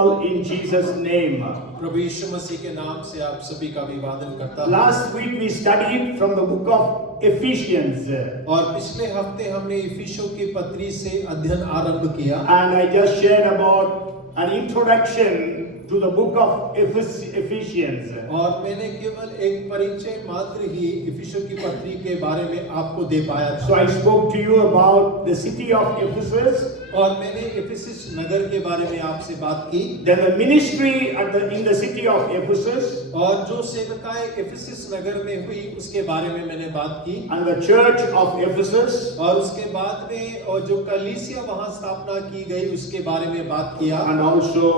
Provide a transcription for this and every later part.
all in Jesus' name. प्रभु यीशु मसीह के नाम से आप सभी का अभिवादन करता हूं। Last week we studied from the book of Ephesians, और पिछले हफ्ते हमने इफिसियों की पत्री से अध्ययन आरंभ किया and I just shared about an introduction to the book of Ephesians. और मैंने केवल एक परिचय मात्र ही इफिसियों की पत्री के बारे में आपको दे पाया था। So I spoke to you about the city of Ephesus, और मैंने इफिसस नगर के बारे में आपसे बात की। then the ministry in the city of Ephesus, और जो सेवकाएं इफिसस नगर में हुई उसके बारे में मैंने बात की। and the church of Ephesus, और उसके बाद में और जो कलीसिया वहां स्थापना की गई उसके बारे में बात किया। and also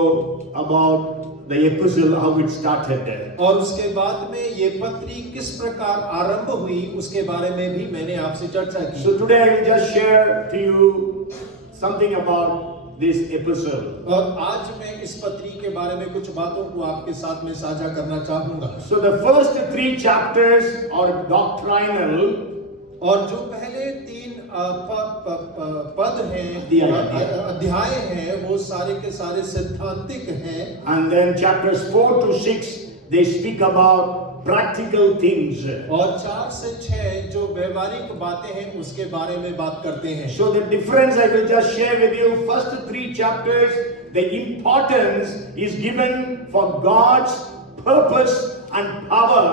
about the epistle, how it started. और उसके बाद में ये पत्री किस प्रकार आरंभ हुई उसके बारे में भी मैंने आपसे चर्चा की। So today I will just share to you something about this epistle. और आज मैं इस पत्री के बारे में कुछ बातों को आपके साथ में साझा करना चाहूंगा। So the first 3 chapters are doctrinal, और जो पहले 3 पद हैं, अध्याय हैं, वो सारे के सारे सिद्धांतिक हैं। and then chapters 4 to 6 they speak about practical things. और 4 से 6 जो व्यवहारिक बातें हैं उसके बारे में बात करते हैं। So the difference I will just share with you. First 3 chapters, the importance is given for God's purpose and power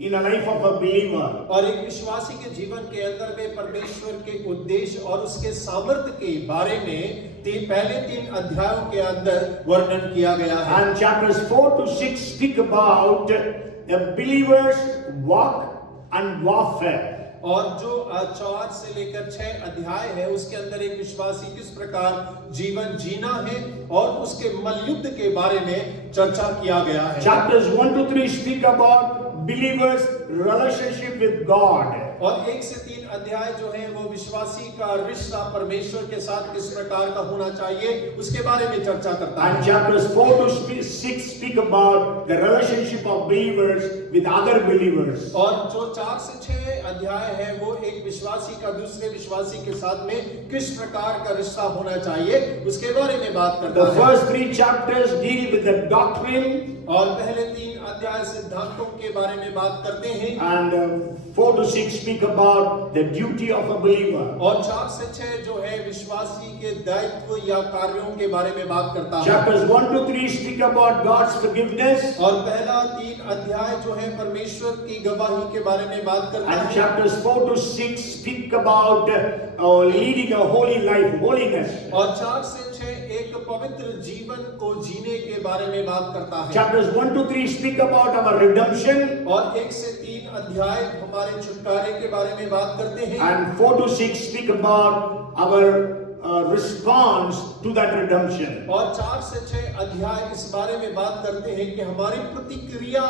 in the life of a believer. और एक विश्वासी के जीवन के अंदर में परमेश्वर के उद्देश्य और उसके सामर्थ्य के बारे में पहले 3 अध्यायों के अंदर वर्णन किया गया है। And chapters 4 to 6 speak about the believer's walk and warfare. और जो 4 से लेकर 6 अध्याय है उसके अंदर एक विश्वासी किस प्रकार जीवन जीना है और उसके मलयुद्ध के बारे में चर्चा किया गया है। Chapters 1 to 3 speak about believers' relationship with God. और 1 से 3 अध्याय जो है वो विश्वासी का रिश्ता परमेश्वर के साथ किस प्रकार का होना चाहिए उसके बारे में चर्चा करता है। And chapters 4 to 6 speak about the relationship of believers with other believers. और जो 4 से 6 अध्याय है वो एक विश्वासी का दूसरे विश्वासी के साथ में किस प्रकार का रिश्ता होना चाहिए उसके बारे में बात करता The है। first 3 chapters deal with the doctrine, और पहले 3 अध्याय सिद्धांतों के बारे में बात करते हैं। and 4 to 6 speak about the duty of a believer. और 4 से 6 जो है विश्वासी के दायित्व या कार्यों के बारे में बात करता है। Chapters 1 to 3 speak about God's forgiveness, और पहला 3 अध्याय जो है परमेश्वर की गवाही के बारे में बात करता and है। chapters 4 to 6 speak about leading a holy life, holiness. और 4 से 6 एक पवित्र जीवन को जीने के बारे में बात करता है। Chapters 1 to 3 speak about our redemption, और 1 से 3 अध्याय हमारे छुटकारे के बारे में बात करते हैं। and 4 to 6 speak about our response to that redemption. और 4 से 6 अध्याय इस बारे में बात करते हैं कि हमारी प्रतिक्रिया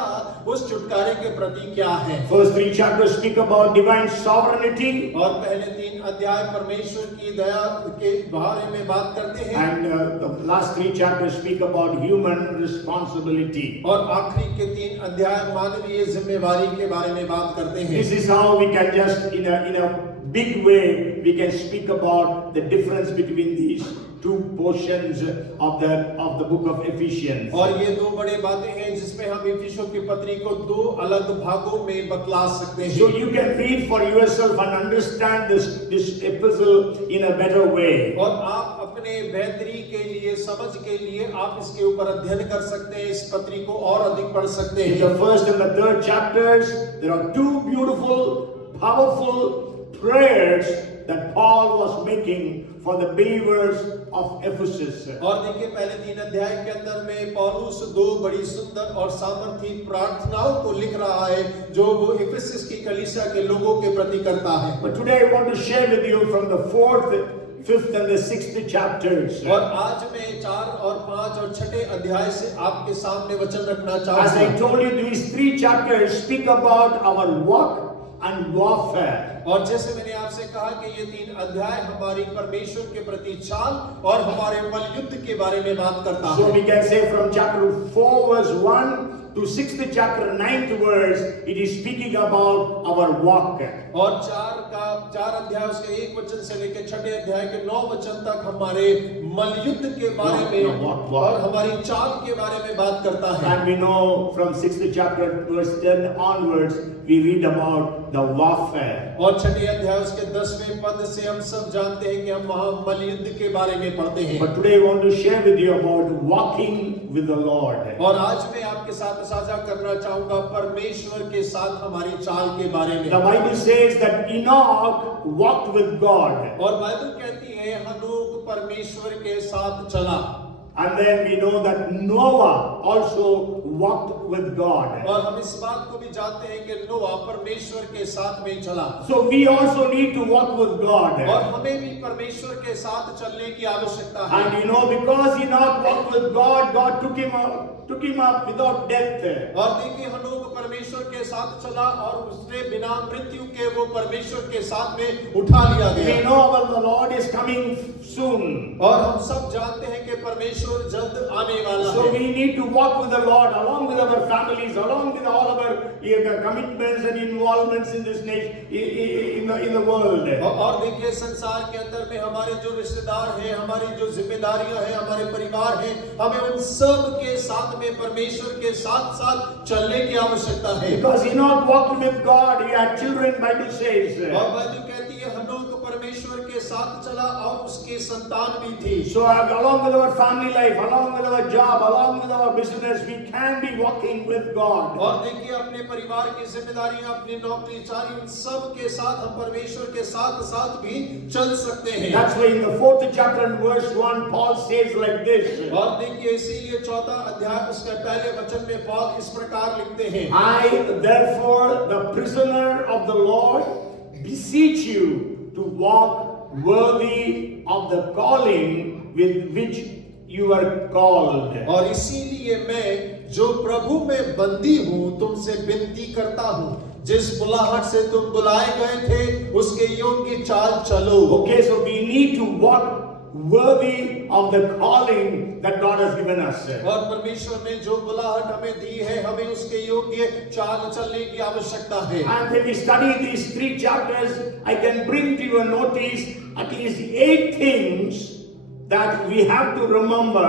उस छुटकारे के प्रति क्या है। First 3 chapters speak about divine sovereignty, और पहले 3 अध्याय परमेश्वर की दया के बारे में बात करते हैं। and the last 3 chapters speak about human responsibility. और आखिरी के 3 अध्याय मानवीय जिम्मेवारी के बारे में बात करते हैं। This is how we can just in a big way we can speak about the difference between these 2 portions of the book of Ephesians. और ये 2 बड़े बातें हैं जिसमें हम इफिसियों की पत्री को 2 अलग भागों में बतला सकते हैं। So you can read for yourself and understand this epistle in a better way. और आप अपने बेहतरी के लिए समझ के लिए आप इसके ऊपर अध्ययन कर सकते हैं, इस पत्री को और अधिक पढ़ सकते In हैं। the first and the third chapters there are 2 beautiful, powerful prayers that Paul was making for the believers of Ephesus. और देखिए पहले 3 अध्याय के अंदर में पौलुस 2 बड़ी सुंदर और सामर्थी प्रार्थनाओं को लिख रहा है जो वो इफिसस की कलीसिया के लोगों के प्रति करता है। But today I want to share with you from the 4th, 5th and the 6th chapters. और आज मैं 4 और 5 और 6 अध्याय से आपके सामने वचन रखना As I चाहूंगा। told you, these 3 chapters speak about our walk and warfare. और जैसे मैंने आपसे कहा कि ये 3 अध्याय हमारी परमेश्वर के प्रति चाल और हमारे बल युद्ध के बारे में बात करता So है। we can say from chapter 4 verse 1 to 6th chapter 9th verse, it is speaking about our walk. और 4 अध्याय उसके 1 वचन से लेकर 6 अध्याय के 9 वचन तक हमारे मलयुद्ध के बारे में और हमारी चाल के बारे में बात करता है। And we know from 6th chapter verse 10 onwards, we read about the warfare. और 6 अध्याय उसके 10वें पद से हम सब जानते हैं कि हम वहाँ मलयुद्ध के बारे में पढ़ते हैं। But today I want to share with you about walking with the Lord. और आज मैं आपके साथ साझा करना चाहूंगा परमेश्वर के साथ हमारी चाल के बारे में। The Bible says that Enoch walked with God. और बाइबल कहती है हनोक परमेश्वर के साथ चला। And then we know that Noah also walked with God. और हम इस बात को भी जानते हैं कि नोआ परमेश्वर के साथ में चला। So we also need to walk with God. और हमें भी परमेश्वर के साथ चलने की आवश्यकता है। And you know, because Enoch walked with God, God took him up without death. और देखिए हनोक परमेश्वर के साथ चला और उसने बिना मृत्यु के वो परमेश्वर के साथ में उठा लिया We गया। know our Lord is coming soon. और हम सब जानते हैं कि परमेश्वर जल्द आने वाला So है। we need to walk with the Lord along with our families, along with all our commitments and involvements in this nation, in the world. और देखिए संसार के अंदर में हमारे जो रिश्तेदार हैं, हमारी जो जिम्मेदारियां हैं, हमारे परिवार हैं, हमें उन सब के साथ में परमेश्वर के साथ साथ चलने की आवश्यकता है। Because Enoch walked with God, he had children, Bible says. और बाइबल कहती है हनोक परमेश्वर के साथ चला और उसके संतान भी थी। So along with our family life, along with our job, along with our business, we can be walking with God. और देखिए अपने परिवार की जिम्मेदारियां, अपनी नौकरी चाकरी, उन सब के साथ हम परमेश्वर के साथ साथ भी चल सकते हैं। That's why in the 4th chapter and verse 1, Paul says like this. और देखिए इसीलिए 4 अध्याय उसके पहले वचन में पौल इस प्रकार लिखते हैं। I therefore, the prisoner of the Lord, beseech you to walk worthy of the calling with which you are called. और इसीलिए मैं जो प्रभु में बंदी हूँ तुमसे विनती करता हूँ, जिस बुलाहट से तुम बुलाए गए थे उसके योग्य चाल चलो। Okay, so we need to walk worthy of the calling that God has given us. और परमेश्वर ने जो बुलाहट हमें दी है हमें उसके योग्य चाल चलने की आवश्यकता है। And when we study these 3 chapters, I can bring to your notice at least 8 things that we have to remember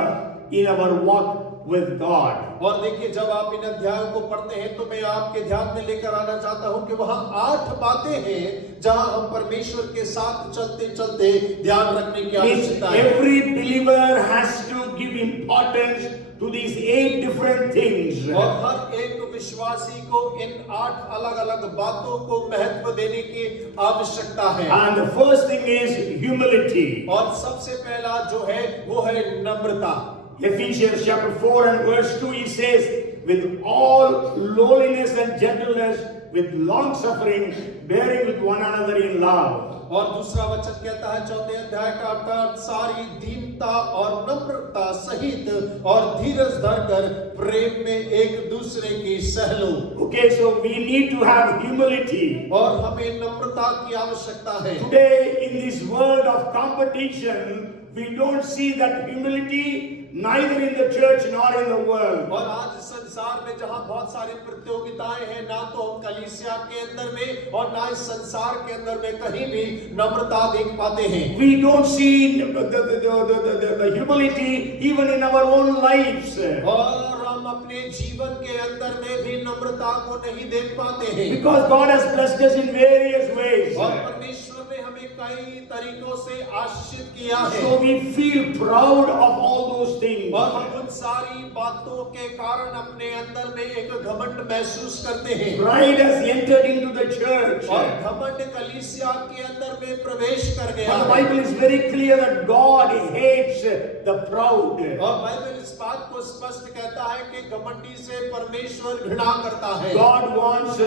in our walk with God. और देखिए जब आप इन अध्यायों को पढ़ते हैं तो मैं आपके ध्यान में लेकर आना चाहता हूं कि वहां 8 बातें हैं जहां हम परमेश्वर के साथ चलते चलते ध्यान रखने की आवश्यकता है। Every believer has to give importance to these 8 different things. और हर एक विश्वासी को इन 8 अलग-अलग बातों को महत्व देने की आवश्यकता है। And the first thing is humility. और सबसे पहला जो है वो है नम्रता। Ephesians chapter 4 and verse 2, he says, with all lowliness and gentleness, with long suffering, bearing with one another in love. और दूसरा वचन कहता है 4 अध्याय का अर्थात सारी दीनता और नम्रता सहित और धीरज धरकर प्रेम में एक दूसरे की सह लो। Okay, so we need to have humility. और हमें नम्रता की आवश्यकता है। Today in this world of competition, we don't see that humility neither in the church nor in the world. और आज संसार में जहां बहुत सारी प्रतियोगिताएं हैं, ना तो हम कलीसिया के अंदर में और ना इस संसार के अंदर में कहीं भी नम्रता देख पाते हैं। We don't see the humility even in our own lives. और हम अपने जीवन के अंदर में भी नम्रता को नहीं देख पाते हैं। Because God has blessed us in various ways. और परमेश्वर ने हमें कई तरीकों से आशीषित किया है। So we feel proud of all those things. और हम उन सारी बातों के कारण अपने अंदर में एक घमंड महसूस करते हैं। Pride has entered into the church. और घमंड कलीसिया के अंदर में प्रवेश कर गया। But the Bible is very clear that God hates the proud. और बाइबल इस बात को स्पष्ट कहता है कि घमंडी से परमेश्वर घृणा करता है। God wants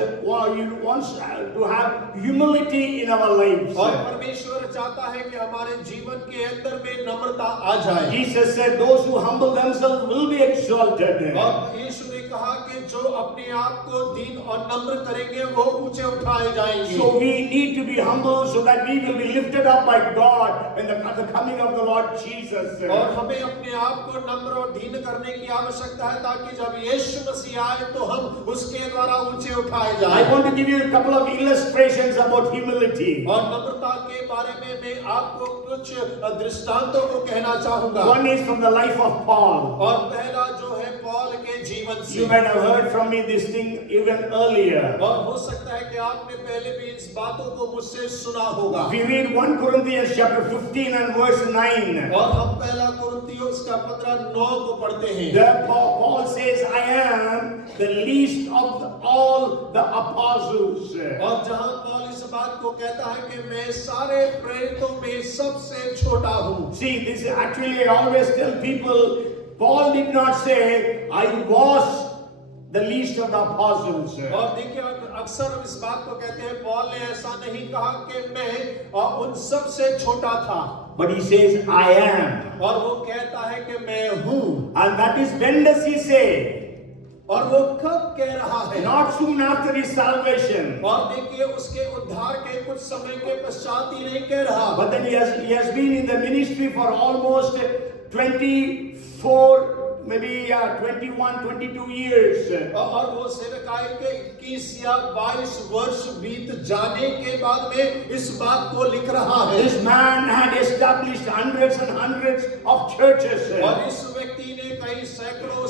to have humility in our lives. और परमेश्वर चाहता है कि हमारे जीवन के अंदर में नम्रता आ जाए। Jesus said, those who humble themselves will be exalted. और यीशु ने कहा कि जो अपने आप को दीन और नम्र करेंगे वो ऊंचे उठाए जाएंगे। So we need to be humble so that we will be lifted up by God at the coming of the Lord Jesus. और हमें अपने आप को नम्र और दीन करने की आवश्यकता है ताकि जब यीशु मसीह आए तो हम उसके द्वारा ऊंचे उठाए जाएं। I want to give you a couple of illustrations about humility. और नम्रता के बारे में मैं आपको कुछ दृष्टांतों को कहना चाहूंगा। One is from the life of Paul. और पहला जो है पौल के जीवन से। You might have heard from me this thing even earlier. और हो सकता है कि आपने पहले भी इस बातों को मुझसे सुना होगा। We read 1 Corinthians chapter 15 and verse 9. और हम पहला कुरिन्थियों उसका 15:9 को पढ़ते हैं। There Paul says, I am the least of all the apostles. और जहां पौल इस बात को कहता है कि मैं सारे प्रेरितों में सबसे छोटा हूं। See, this is actually I always tell people, Paul did not say, I was the least of the apostles. और देखिए अक्सर हम इस बात को कहते हैं पौल ने ऐसा नहीं कहा कि मैं उन सबसे छोटा था। But he says, I am. और वो कहता है कि मैं हूं। And that is when does he say? और वो कब कह रहा है? Not soon after his salvation. और देखिए उसके उद्धार के कुछ समय के पश्चात ही नहीं कह रहा। But then he has been in the ministry for almost 24 maybe 21, 22 years. और वो सेवकाई के 21 या 22 वर्ष बीत जाने के बाद में इस बात को लिख रहा है। This man had established hundreds and hundreds of churches. और इस व्यक्ति ने कई सैकड़ों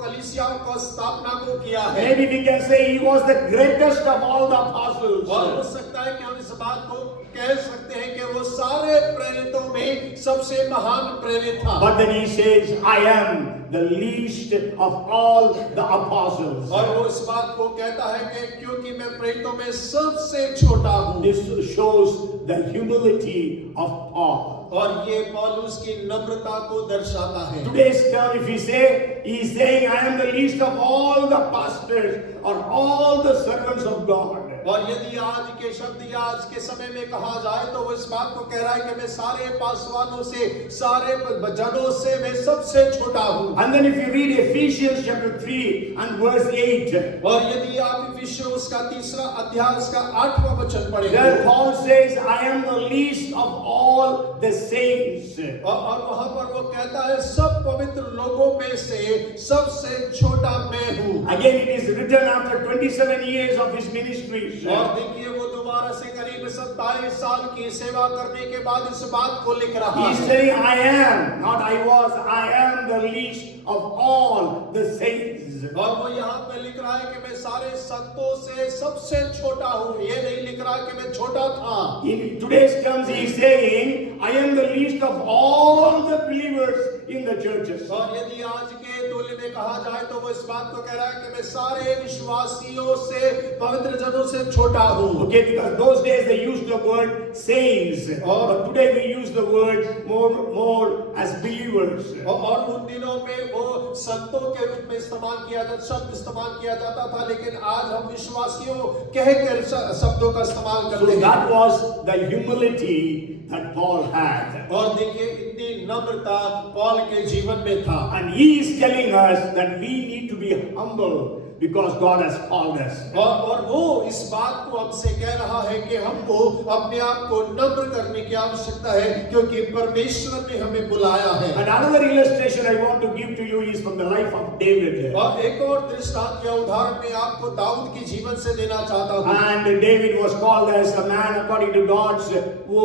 कलीसियाओं को स्थापना को किया है। Maybe we can say he was the greatest of all the apostles. और हो सकता है कि हम इस बात को कह सकते हैं कि वो सारे प्रेरितों में सबसे महान प्रेरित था। But then he says, I am the least of all the apostles. और वो इस बात को कहता है कि क्योंकि मैं प्रेरितों में सबसे छोटा हूँ। This shows the humility of Paul. और ये पौलुस की नम्रता को दर्शाता है। Today's term, if we say, he is saying, I am the least of all the pastors or all the servants of God. और यदि आज के शब्द या आज के समय में कहा जाए तो वो इस बात को कह रहा है कि मैं सारे पासवानों से, सारे जनों से मैं सबसे छोटा हूँ। And then if you read Ephesians chapter 3 and verse 8. और यदि आप इफिसियों उसका 3रा अध्याय उसका 8वां वचन पढ़ेंगे। There Paul says, I am the least of all the saints. और वहां पर वो कहता है सब पवित्र लोगों में से सबसे छोटा मैं हूँ। Again it is written after 27 years of his ministry. और देखिए वो दोबारा से करीब 27 साल की सेवा करने के बाद इस बात को लिख रहा He is है। saying, I am, not I was, I am the least of all the saints. और वो यहाँ पे लिख रहा है कि मैं सारे संतों से सबसे छोटा हूँ। ये नहीं लिख रहा कि मैं छोटा था। In today's terms, he is saying, I am the least of all the believers in the churches. और यदि आज के तुल्य में कहा जाए तो वो इस बात को कह रहा है कि मैं सारे विश्वासियों से, पवित्र जनों से छोटा हूँ। Okay, because those days they used the word saints, but today we use the word more as believers. और उन दिनों में वो संतों के रूप में इस्तेमाल किया जाता, शब्द इस्तेमाल किया जाता था, लेकिन आज हम विश्वासियों कहकर शब्दों का इस्तेमाल So करते हैं। that was the humility that Paul had. और देखिए इतनी नम्रता पौल के जीवन में था। And he is telling us that we need to be humble because God has called us. और वो इस बात को हमसे कह रहा है कि हमको अपने आप को नम्र करने की आवश्यकता है क्योंकि परमेश्वर ने हमें बुलाया है। And another illustration I want to give to you is from the life of David. और एक और दृष्टांत या उदाहरण मैं आपको दाऊद के जीवन से देना चाहता हूँ। And David was called as a man according to God's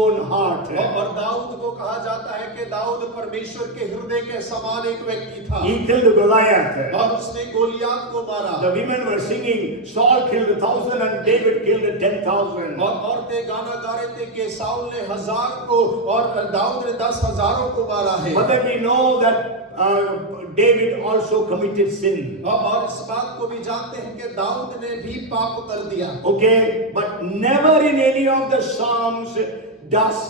own heart. और दाऊद को कहा जाता है कि दाऊद परमेश्वर के हृदय के समान एक व्यक्ति था। He killed Goliath. और उसने गोलियात को मारा। The women were singing, Saul killed 1,000 and David killed 10,000. और औरतें गाना गा रहे थे कि साउल ने 1000 को और दाऊद ने 10,000 को मारा है। But then we know that David also committed sin. और इस बात को भी जानते हैं कि दाऊद ने भी पाप कर दिया। Okay, but never in any of the Psalms does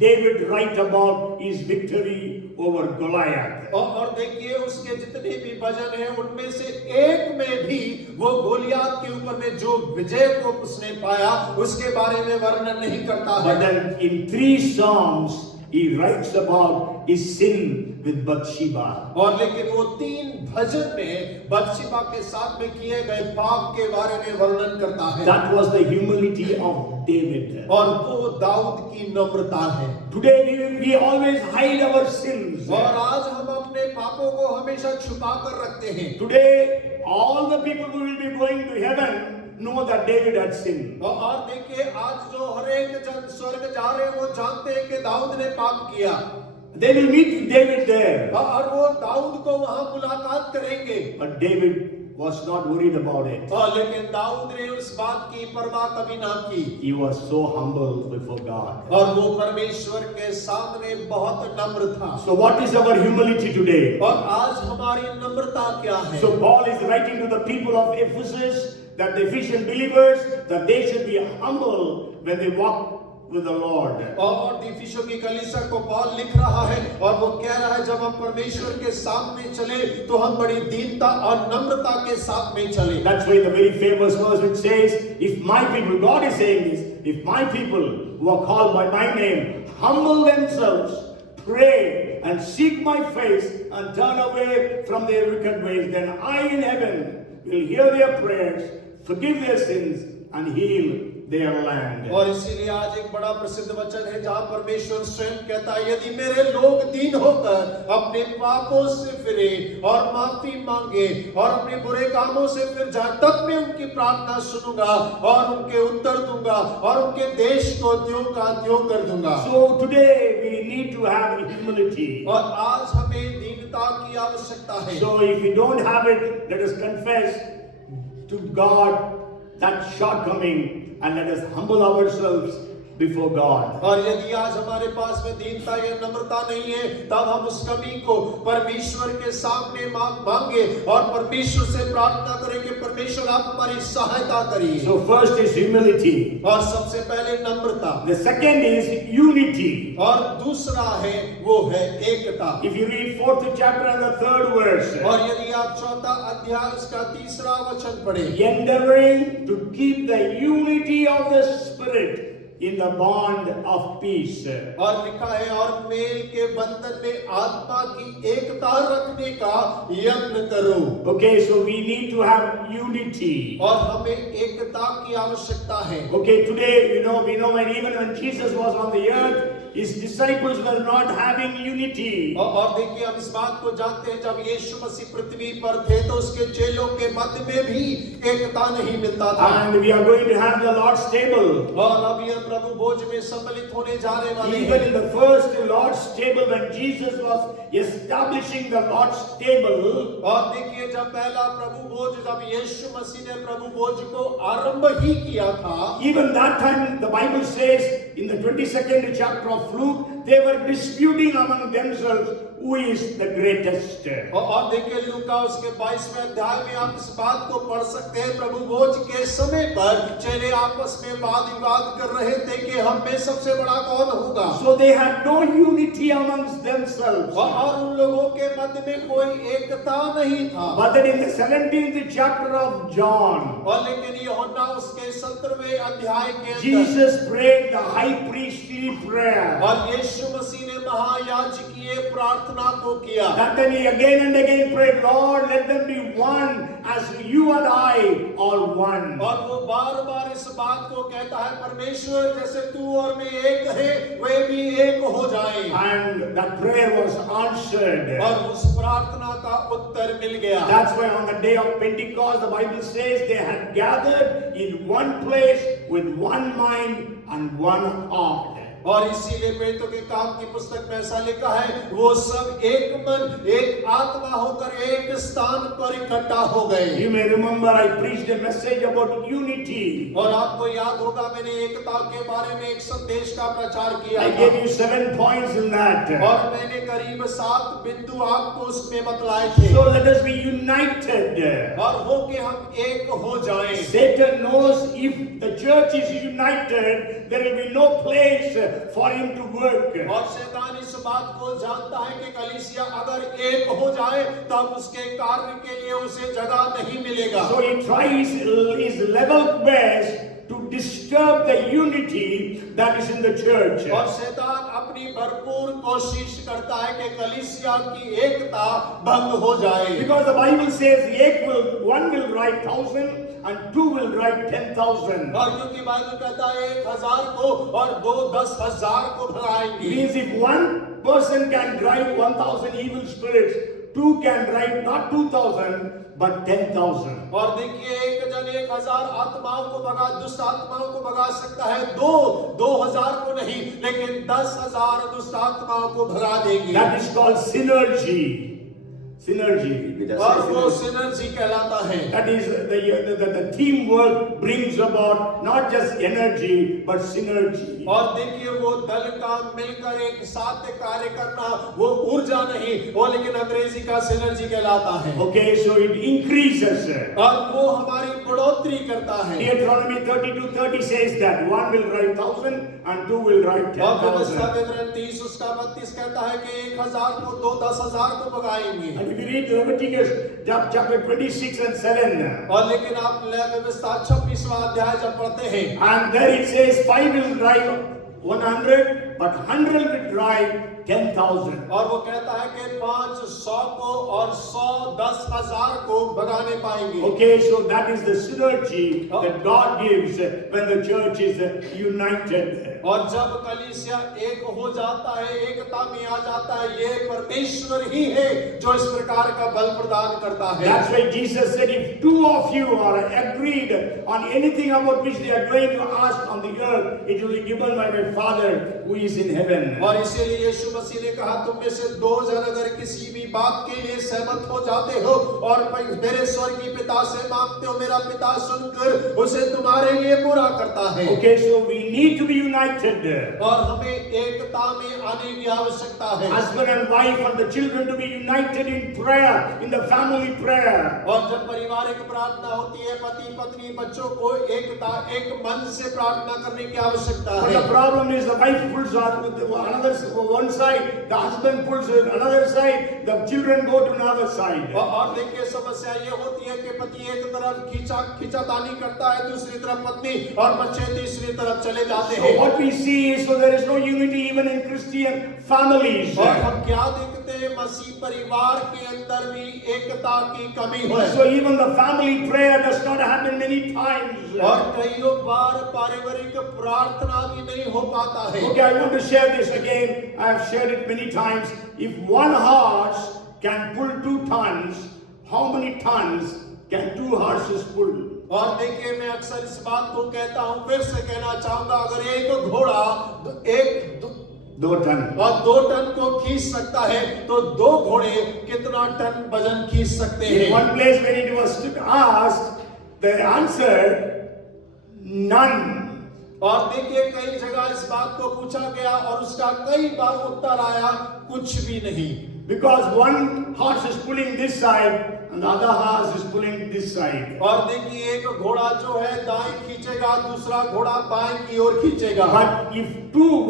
David write about his victory over Goliath. और देखिए उसके जितने भी भजन हैं उनमें से एक में भी वो गोलियात के ऊपर में जो विजय को उसने पाया उसके बारे में वर्णन नहीं करता But है। then in 3 Psalms, he writes about his sin with Bathsheba. और लेकिन वो 3 भजन में बत्शेबा के साथ में किए गए पाप के बारे में वर्णन करता है। That was the humility of David. और वो दाऊद की नम्रता है। Today we always hide our sins. और आज हम अपने पापों को हमेशा छुपा कर रखते हैं। Today all the people who will be going to heaven know that David had sinned. और देखिए आज जो हर एक जन स्वर्ग जा रहे हैं वो जानते हैं कि दाऊद ने पाप किया। They will meet David there. और वो दाऊद को वहां मुलाकात करेंगे। But David was not worried about it. और लेकिन दाऊद ने उस बात की परवाह कभी ना की। He was so humble before God. और वो परमेश्वर के सामने बहुत नम्र था। So what is our humility today? और आज हमारी नम्रता क्या है? So Paul is writing to the people of Ephesus, that the Ephesian believers, that they should be humble when they walk with the Lord. और इफिसियों की कलीसिया को पौल लिख रहा है और वो कह रहा है जब हम परमेश्वर के सामने चले तो हम बड़ी दीनता और नम्रता के साथ में चले। That's why the very famous verse which says, if my people, God is saying this, if my people who are called by my name humble themselves, pray and seek my face and turn away from their wicked ways, then I in heaven will hear their prayers, forgive their sins and heal their land. और इसीलिए आज एक बड़ा प्रसिद्ध वचन है जहां परमेश्वर स्वयं कहता है यदि मेरे लोग दीन होकर अपने पापों से फिरे और माफी मांगे और अपने बुरे कामों से फिर जाए तब मैं उनकी प्रार्थना सुनूंगा और उनके उत्तर दूंगा और उनके देश को त्यों का त्यों कर दूंगा। So today we need to have humility. और आज हमें दीनता की आवश्यकता है। So if we don't have it, let us confess to God that shortcoming and let us humble ourselves before God. और यदि आज हमारे पास में दीनता या नम्रता नहीं है तब हम उस कमी को परमेश्वर के सामने मांगे और परमेश्वर से प्रार्थना करें कि परमेश्वर आप हमारी सहायता करिए। So first is humility. और सबसे पहले नम्रता। The second is unity. और दूसरा है वो है एकता। If you read 4th chapter and the 3rd verse, और यदि आप 4था अध्याय उसका 3रा वचन पढ़ें, endeavoring to keep the unity of the Spirit in the bond of peace. और लिखा है और मेल के बंधन में आत्मा की एकता रखने का यत्न करो। Okay, so we need to have unity. और हमें एकता की आवश्यकता है। Okay, today we know when even when Jesus was on the earth, his disciples were not having unity. और देखिए हम इस बात को जानते हैं जब यीशु मसीह पृथ्वी पर थे तो उसके चेलों के मध्य में भी एकता नहीं मिलता था। And we are going to have the Lord's table. और अभी हम प्रभु भोज में सम्मिलित होने जाने वाले हैं। Even in the first Lord's table, when Jesus was establishing the Lord's table, और देखिए जब पहला प्रभु भोज जब यीशु मसीह ने प्रभु भोज को आरंभ ही किया था, even that time the Bible says in the 22nd chapter of Luke, they were disputing among themselves who is the greatest. और देखिए लूका उसके 22वें अध्याय में आप इस बात को पढ़ सकते हैं प्रभु भोज के समय पर चेले आपस में वाद विवाद कर रहे थे कि हम में सबसे बड़ा कौन होगा। So they had no unity amongst themselves. और उन लोगों के मध्य में कोई एकता नहीं था। But then in the 17th chapter of John, और लेकिन यूहन्ना उसके 17वें अध्याय के अंदर Jesus prayed the high priestly prayer. और यीशु मसीह ने महायाजकीय प्रार्थना को किया। That then he again and again prayed, Lord, let them be one as you and I are one. और वो बार-बार इस बात को कहता है परमेश्वर जैसे तू और मैं एक है वे भी एक हो जाएं। And that prayer was answered. और उस प्रार्थना का उत्तर मिल गया। That's why on the day of Pentecost, the Bible says they had gathered in one place with one mind and one heart. और इसीलिए पेतों के काम की पुस्तक में ऐसा लिखा है वो सब एक मन एक आत्मा होकर एक स्थान पर इकट्ठा हो गए। You may remember I preached a message about unity. और आपको याद होगा मैंने एकता के बारे में एक संदेश का प्रचार किया I gave you 7 points in that. और मैंने करीब 7 बिंदु आपको उसमें बतलाए थे। So let us be united. और हो के हम एक हो जाएं। Satan knows if the church is united, there will be no place for him to work. और शैतान इस बात को जानता है कि कलीसिया अगर एक हो जाए तब उसके कार्य के लिए उसे जगह नहीं मिलेगा। So he tries his level best to disturb the unity that is in the church. और शैतान अपनी भरपूर कोशिश करता है कि कलीसिया की एकता भंग हो जाए। Because the Bible says one will write 1,000 and two will write 10,000. और क्योंकि बाइबल कहता है 1,000 को और 2 10,000 को भगाएंगे। Means if one person can drive 1,000 evil spirits, two can drive not 2,000 but 10,000. और देखिए एक जन 1,000 आत्माओं को भगा, दुष्ट आत्माओं को भगा सकता है, 2,000 को नहीं, लेकिन 10,000 दुष्ट आत्माओं को भगा देंगे। That is called synergy. Synergy. और वो सिनर्जी कहलाता है। That is the teamwork brings about not just energy but synergy. और देखिए वो दल का मिलकर एक साथ कार्य करना, वो ऊर्जा नहीं, वो लेकिन अंग्रेजी का सिनर्जी कहलाता है। Okay, so it increases. और वो हमारी बढ़ोतरी करता है। Deuteronomy 32:30 says that one will write 1,000 and two will write और व्यवस्था 10,000. विवरण 30 उसका 32 कहता है कि 1,000 को 2 10,000 को भगाएंगे। And if you read Leviticus chapter 26 and 7, और लेकिन आप व्यवस्था 26वां अध्याय जब पढ़ते हैं, and there it says 5 will drive 100 but 100 will drive 10,000. और वो कहता है कि 500 को और 100 10,000 को भगाने पाएंगे। Okay, so that is the synergy that God gives when the church is united. और जब कलीसिया एक हो जाता है, एकता में आ जाता है, ये परमेश्वर ही है जो इस प्रकार का बल प्रदान करता है। That's why Jesus said, if two of you are agreed on anything about which they are going to ask on the earth, it will be given by my Father who is in heaven. और इसीलिए यीशु मसीह ने कहा, तुम में से 2 जन अगर किसी भी बात के लिए सहमत हो जाते हो और मेरे स्वर्गीय पिता से मांगते हो, मेरा पिता सुनकर उसे तुम्हारे लिए पूरा करता है। Okay, so we need to be united. और हमें एकता में आने की आवश्यकता है। Husband and wife and the children to be united in prayer, in the family prayer. और जब पारिवारिक प्रार्थना होती है, पति पत्नी बच्चों को एकता एक मन से प्रार्थना करने की आवश्यकता But है। the problem is the wife pulls on another one side, the husband pulls on another side, the children go to another side. और देखिए समस्या ये होती है कि पति एक तरफ खींचातानी करता है, दूसरी तरफ पत्नी और बच्चे तीसरी तरफ चले जाते So हैं। what we see is, so there is no unity even in Christian families. और हम क्या देखते हैं, मसीह परिवार के अंदर भी एकता की कमी है। So even the family prayer does not happen many times. और कई बार पारिवारिक प्रार्थना भी नहीं हो पाता है। Okay, I want to share this again. I have shared it many times. If one horse can pull 2 tons, how many tons can 2 horses pull? और देखिए मैं अक्सर इस बात को कहता हूँ, फिर से कहना चाहूंगा, अगर एक घोड़ा 2 ton. और 2 टन को खींच सकता है तो 2 घोड़े कितना टन वजन खींच सकते In हैं? one place when it was asked, the answer, none. और देखिए कई जगह इस बात को पूछा गया और उसका कई बार उत्तर आया, कुछ भी नहीं। Because one horse is pulling this side and the other horse is pulling this side. और देखिए एक घोड़ा जो है दाएं खींचेगा, दूसरा घोड़ा बाएं की ओर खींचेगा। But if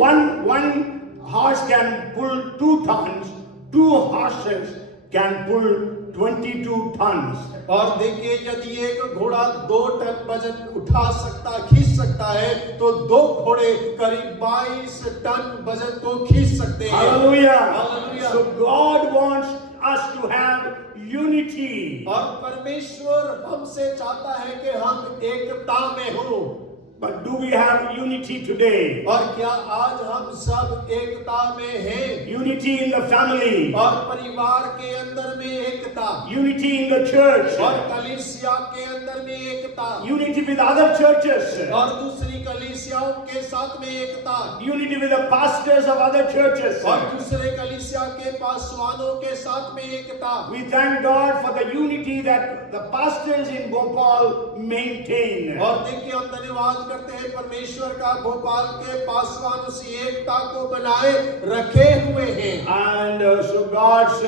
one horse can pull 2 tons, 2 horses can pull 22 tons. और देखिए यदि एक घोड़ा 2 टन वजन उठा सकता, खींच सकता है, तो 2 घोड़े करीब 22 टन वजन को खींच सकते हैं। Hallelujah. Hallelujah. So God wants us to have unity. और परमेश्वर हमसे चाहता है कि हम एकता में हो। But do we have unity today? और क्या आज हम सब एकता में हैं? Unity in the family. और परिवार के अंदर में एकता, Unity in the church. और कलीसिया के अंदर में एकता, Unity with other churches. और दूसरी कलीसियाओं के साथ में एकता, Unity with the pastors of other churches. और दूसरे कलीसिया के पासवानों के साथ में एकता। We thank God for the unity that the pastors in Bhopal maintain. और देखिए हम धन्यवाद करते हैं परमेश्वर का, भोपाल के पासवान उसी एकता को बनाए रखे हुए हैं। And so God's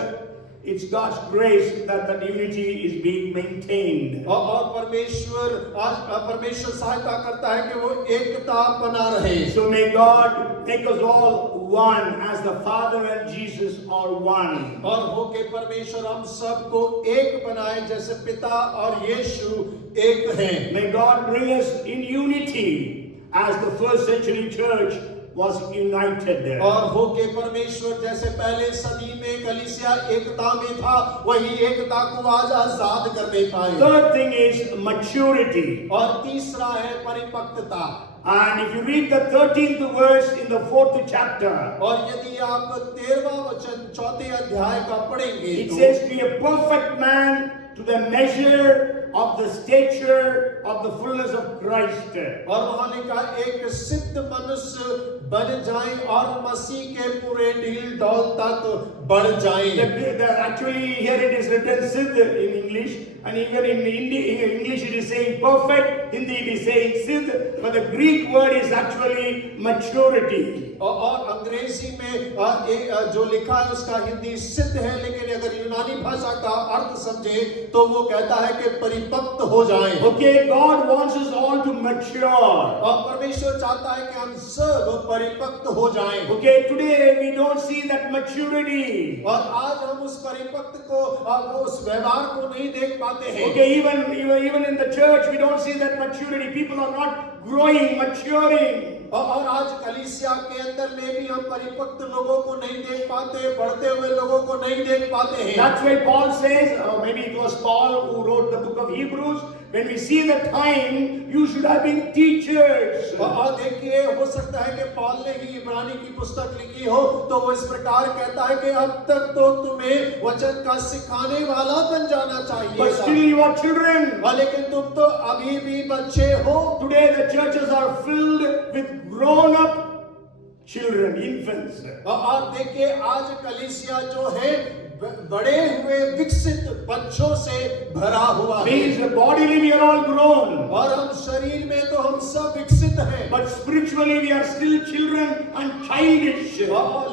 it's God's grace that that unity is being maintained. और परमेश्वर सहायता करता है कि वो एकता बना रहे। So may God make us all one as the Father and Jesus are one. और हो के परमेश्वर हम सबको एक बनाए जैसे पिता और यीशु एक हैं। May God bring us in unity as the first century church was united. और हो के परमेश्वर जैसे पहले सदी में कलीसिया एकता में था, वही एकता को आज आजाद करने पाए। Third thing is maturity. और तीसरा है परिपक्वता। And if you read the 13th verse in the 4th chapter, और यदि आप 13वां वचन 4थे अध्याय का पढ़ेंगे it तो says, "Be a perfect man to the measure of the stature of the fullness of Christ." और वहां लिखा एक सिद्ध मनुष्य बन जाए और मसीह के पूरे ढील ढाल तक बढ़ जाए। Actually here it is written Siddh in English, and even in English it is saying perfect, Hindi it is saying Siddh, but the Greek word is actually maturity. और अंग्रेजी में जो लिखा है उसका हिंदी सिद्ध है, लेकिन अगर यूनानी भाषा का अर्थ समझे तो वो कहता है कि परिपक्व हो जाएं। Okay, God wants us all to mature. और परमेश्वर चाहता है कि हम सब परिपक्व हो जाएं। Okay, today we don't see that maturity. और आज हम उस परिपक्व को उस व्यवहार को नहीं देख पाते हैं। Okay, even in the church we don't see that maturity. People are not growing, maturing. और आज कलीसिया के अंदर में भी हम परिपक्व लोगों को नहीं देख पाते, बढ़ते हुए लोगों को नहीं देख पाते हैं। That's why Paul says, or maybe it was Paul who wrote the book of Hebrews, when we see the time, you should have been teachers. और देखिए, हो सकता है कि पौल ने ही इब्रानी की पुस्तक लिखी हो, तो वो इस प्रकार कहता है कि अब तक तो तुम्हें वचन का सिखाने वाला बन जाना चाहिए। But still you are children. लेकिन तुम तो अभी भी बच्चे हो। Today the churches are filled with grown-up children, infants. और देखिए, आज कलीसिया जो है बड़े हुए विकसित बच्चों से भरा हुआ है। Means bodily we are all grown. और हम शरीर में तो हम सब विकसित हैं। But spiritually we are still children and childish.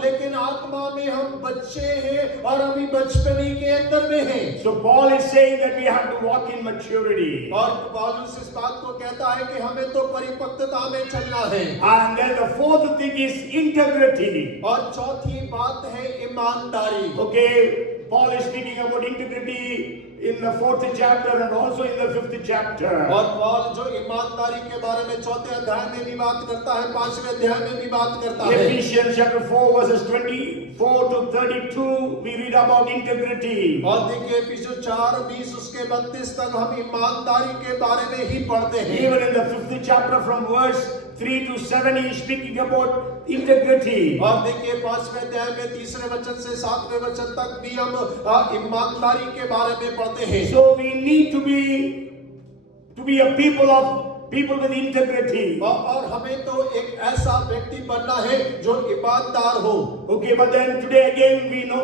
लेकिन आत्मा में हम बच्चे हैं और अभी बचपनी के अंदर में हैं। So Paul is saying that we have to walk in maturity. और पौलुस इस बात को कहता है कि हमें तो परिपक्वता में चलना है। And then the fourth thing is integrity. और चौथी बात है ईमानदारी। Okay, Paul is speaking about integrity in the 4th chapter and also in the 5th chapter. और पौल जो ईमानदारी के बारे में 4थे अध्याय में भी बात करता है, 5वें अध्याय में भी बात करता है। Ephesians chapter 4 verses 24 to 32 we read about integrity. और देखिए इफिसियों 4:20 उसके 32 तक हम ईमानदारी के बारे में ही पढ़ते हैं। Even in the 5th chapter from verse 3 to 7 he is speaking about integrity. और देखिए 5वें अध्याय में 3रे वचन से 7वें वचन तक भी हम ईमानदारी के बारे में पढ़ते हैं। So we need to be a people with integrity. और हमें तो एक ऐसा व्यक्ति बनना है जो ईमानदार हो। Okay, but then today again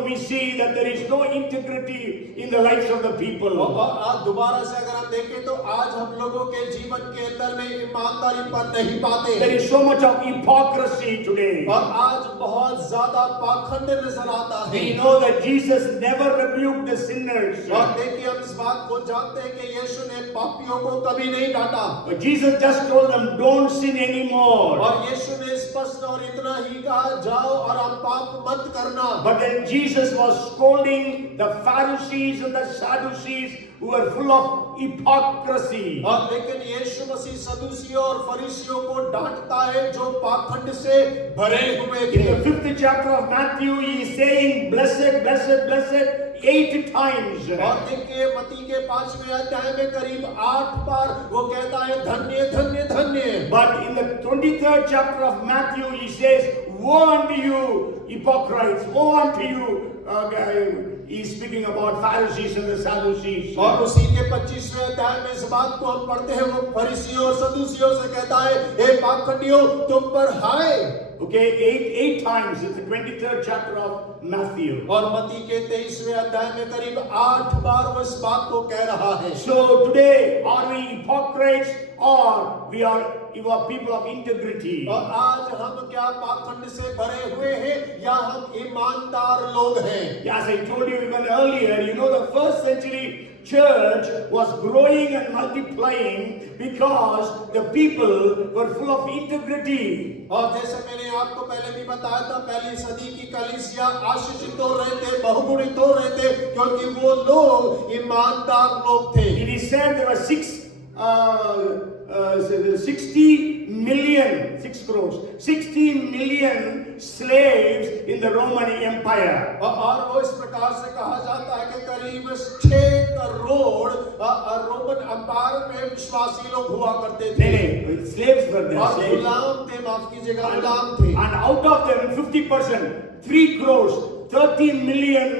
we see that there is no integrity in the lives of the people. और आज दोबारा से अगर हम देखें तो आज हम लोगों के जीवन के अंदर में ईमानदारी पर नहीं पाते। There is so much of hypocrisy today. और आज बहुत ज्यादा पाखंड नजर आता है। We know that Jesus never rebuked the sinners. और देखिए हम इस बात को जानते हैं कि यीशु ने पापियों को कभी नहीं डांटा। But Jesus just told them, don't sin anymore. और यीशु ने स्पष्ट और इतना ही कहा, जाओ और आप पाप मत करना। But then Jesus was scolding the Pharisees and the Sadducees who were full of hypocrisy. और लेकिन यीशु मसीह सदूसियों और फरीसियों को डांटता है जो पाखंड से भरे हुए थे। In the 5th chapter of Matthew he is saying blessed, blessed, blessed 8 times. और देखिए मत्ती के 5वें अध्याय में करीब 8 बार वो कहता है धन्य धन्य धन्य। But in the 23rd chapter of Matthew he says, woe unto you hypocrites, woe unto you. He is speaking about Pharisees and the Sadducees. और उसी के 25वें अध्याय में इस बात को हम पढ़ते हैं, वो फरीसियों और सदूसियों से कहता है, हे पाखंडियों तुम पर हाय। Okay, eight times in the 23rd chapter of Matthew. और मत्ती के 23वें अध्याय में करीब 8 बार वो इस बात को कह रहा है। So today, are we hypocrites or you are people of integrity? और आज हम क्या पाखंड से भरे हुए हैं या हम ईमानदार लोग हैं? As I told you even earlier, you know the first century church was growing and multiplying because the people were full of integrity. और जैसे मैंने आपको पहले भी बताया था, पहली सदी की कलीसिया आशीषित हो रहे थे, बहुगुणित हो रहे थे, क्योंकि वो लोग ईमानदार लोग थे। It is said there were 60 million, 6 crores, 60 million slaves in the Roman Empire. और वो इस प्रकार से कहा जाता है कि करीब 6 करोड़ रोमन अंपायर में विश्वासी लोग हुआ करते थे। नहीं, slaves were there. और Slaves. गुलाम थे, माफ कीजिएगा, गुलाम थे। And out of them, 50%, 3 crores, 30 million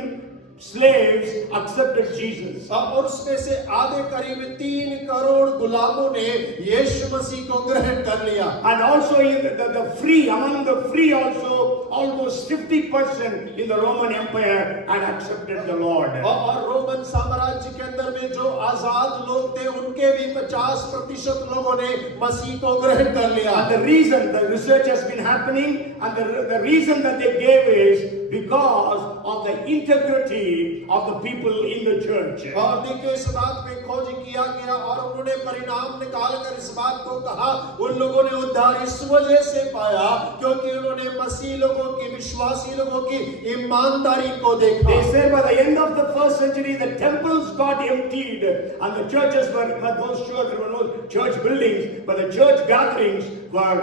slaves accepted Jesus. और उसमें से आधे करीब 3 करोड़ गुलामों ने यीशु मसीह को ग्रहण कर लिया। And also in the free, among the free also, almost 50% in the Roman Empire had accepted the Lord. और रोमन साम्राज्य के अंदर में जो आजाद लोग थे, उनके भी 50% लोगों ने मसीह को ग्रहण कर लिया। And the reason, the research has been happening, and the reason that they gave is because of the integrity of the people in the church. और देखिए इस बात पे खोज किया गया और उन्होंने परिणाम निकालकर इस बात को कहा, उन लोगों ने उद्धार इस वजह से पाया क्योंकि उन्होंने मसीह लोगों की, विश्वासी लोगों की ईमानदारी को देखा। They said by the end of the first century the temples got emptied and the churches were those sure there were no church buildings, but the church gatherings were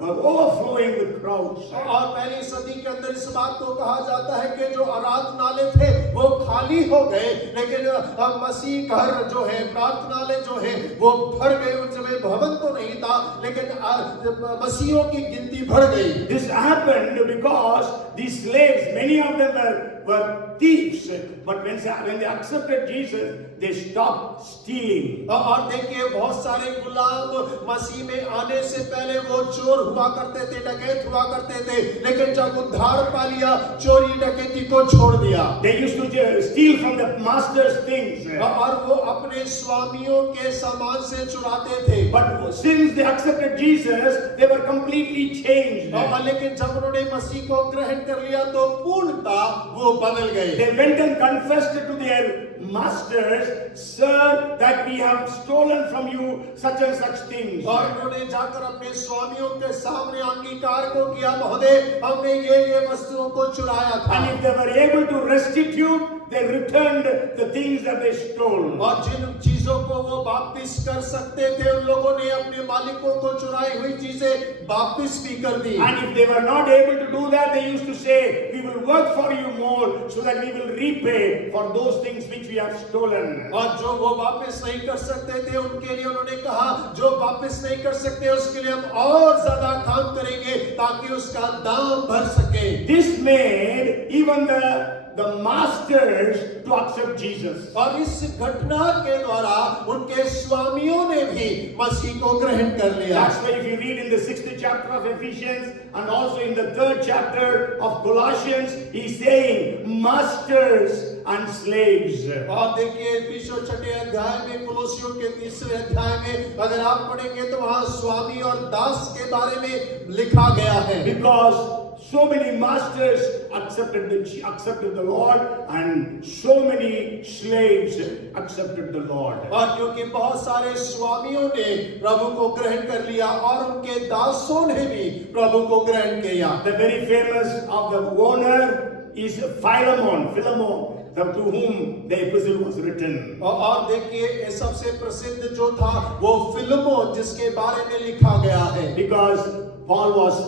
overflowing with crowds. और पहली सदी के अंदर इस बात को कहा जाता है कि जो आराधनालय थे वो खाली हो गए, लेकिन मसीह घर जो है, प्रार्थनालय जो है वो भर गए। उस समय भवन तो नहीं था, लेकिन मसीहों की गिनती बढ़ गई। This happened because these slaves, many of them were thieves, but when they accepted Jesus, they stopped stealing. और देखिए बहुत सारे गुलाम मसीह में आने से पहले वो चोर हुआ करते थे, डकैत हुआ करते थे, लेकिन जब उद्धार पा लिया चोरी डकैती को छोड़ दिया। They used to steal from the master's things. और वो अपने स्वामियों के सामान से चुराते थे। But since they accepted Jesus, they were completely changed. लेकिन जब उन्होंने मसीह को ग्रहण कर लिया तो पूर्णता वो बदल गए। They went and confessed to their masters, "Sir, that we have stolen from you such and such things." और उन्होंने जाकर अपने स्वामियों के सामने अंगीकार को किया, महोदय हमने ये वस्तुओं को चुराया था। And if they were able to restitute, they returned the things that they stole. और जिन चीजों को वो वापस कर सकते थे, उन लोगों ने अपने मालिकों को चुराई हुई चीजें वापस भी कर दी। And if they were not able to do that, they used to say, "We will work for you more so that we will repay for those things which we have stolen." और जो वो वापस नहीं कर सकते थे, उनके लिए उन्होंने कहा, जो वापस नहीं कर सकते उसके लिए हम और ज्यादा काम करेंगे ताकि उसका दाम भर सके। This made even the masters to accept Jesus. और इस घटना के द्वारा उनके स्वामियों ने भी मसीह को ग्रहण कर लिया। That's why if you read in the 6th chapter of Ephesians and also in the 3rd chapter of Colossians, he's saying masters and slaves. और देखिए इफिसियों 6 अध्याय में, कोलोसियों के 3 अध्याय में अगर आप पढ़ेंगे तो वहां स्वामी और दास के बारे में लिखा गया है। Because so many masters accepted the Lord and so many slaves accepted the Lord. और क्योंकि बहुत सारे स्वामियों ने प्रभु को ग्रहण कर लिया और उनके दासों ने भी प्रभु को ग्रहण किया। The very famous of the owner is Philemon, to whom the epistle was written. और देखिए सबसे प्रसिद्ध जो था वो फिलेमोन, जिसके बारे में लिखा गया है। Because Paul was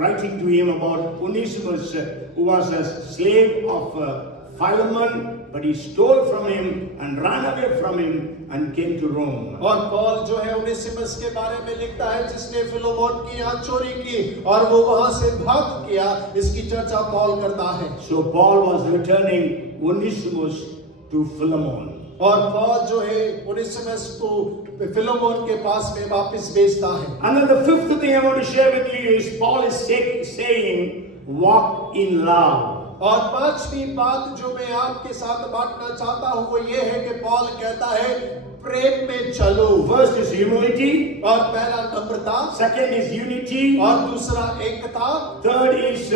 writing to him about Onesimus, who was a slave of Philemon, but he stole from him and ran away from him and came to Rome. और पॉल जो है ओनेसिमस के बारे में लिखता है, जिसने फिलेमोन की यहाँ चोरी की और वो वहां से भाग गया। इसकी चर्चा पॉल करता है। So Paul was returning Onesimus to Philemon. और पौल जो है ओनेसिमस को फिलोमोन के पास में वापस भेजता है। And then the fifth thing I want to share with you is Paul is saying, walk in love. और पांचवी बात जो मैं आपके साथ बांटना चाहता हूं वो ये है कि पौल कहता है प्रेम में चलो। First is humility. और पहला नम्रता, Second is unity. और दूसरा एकता, Third is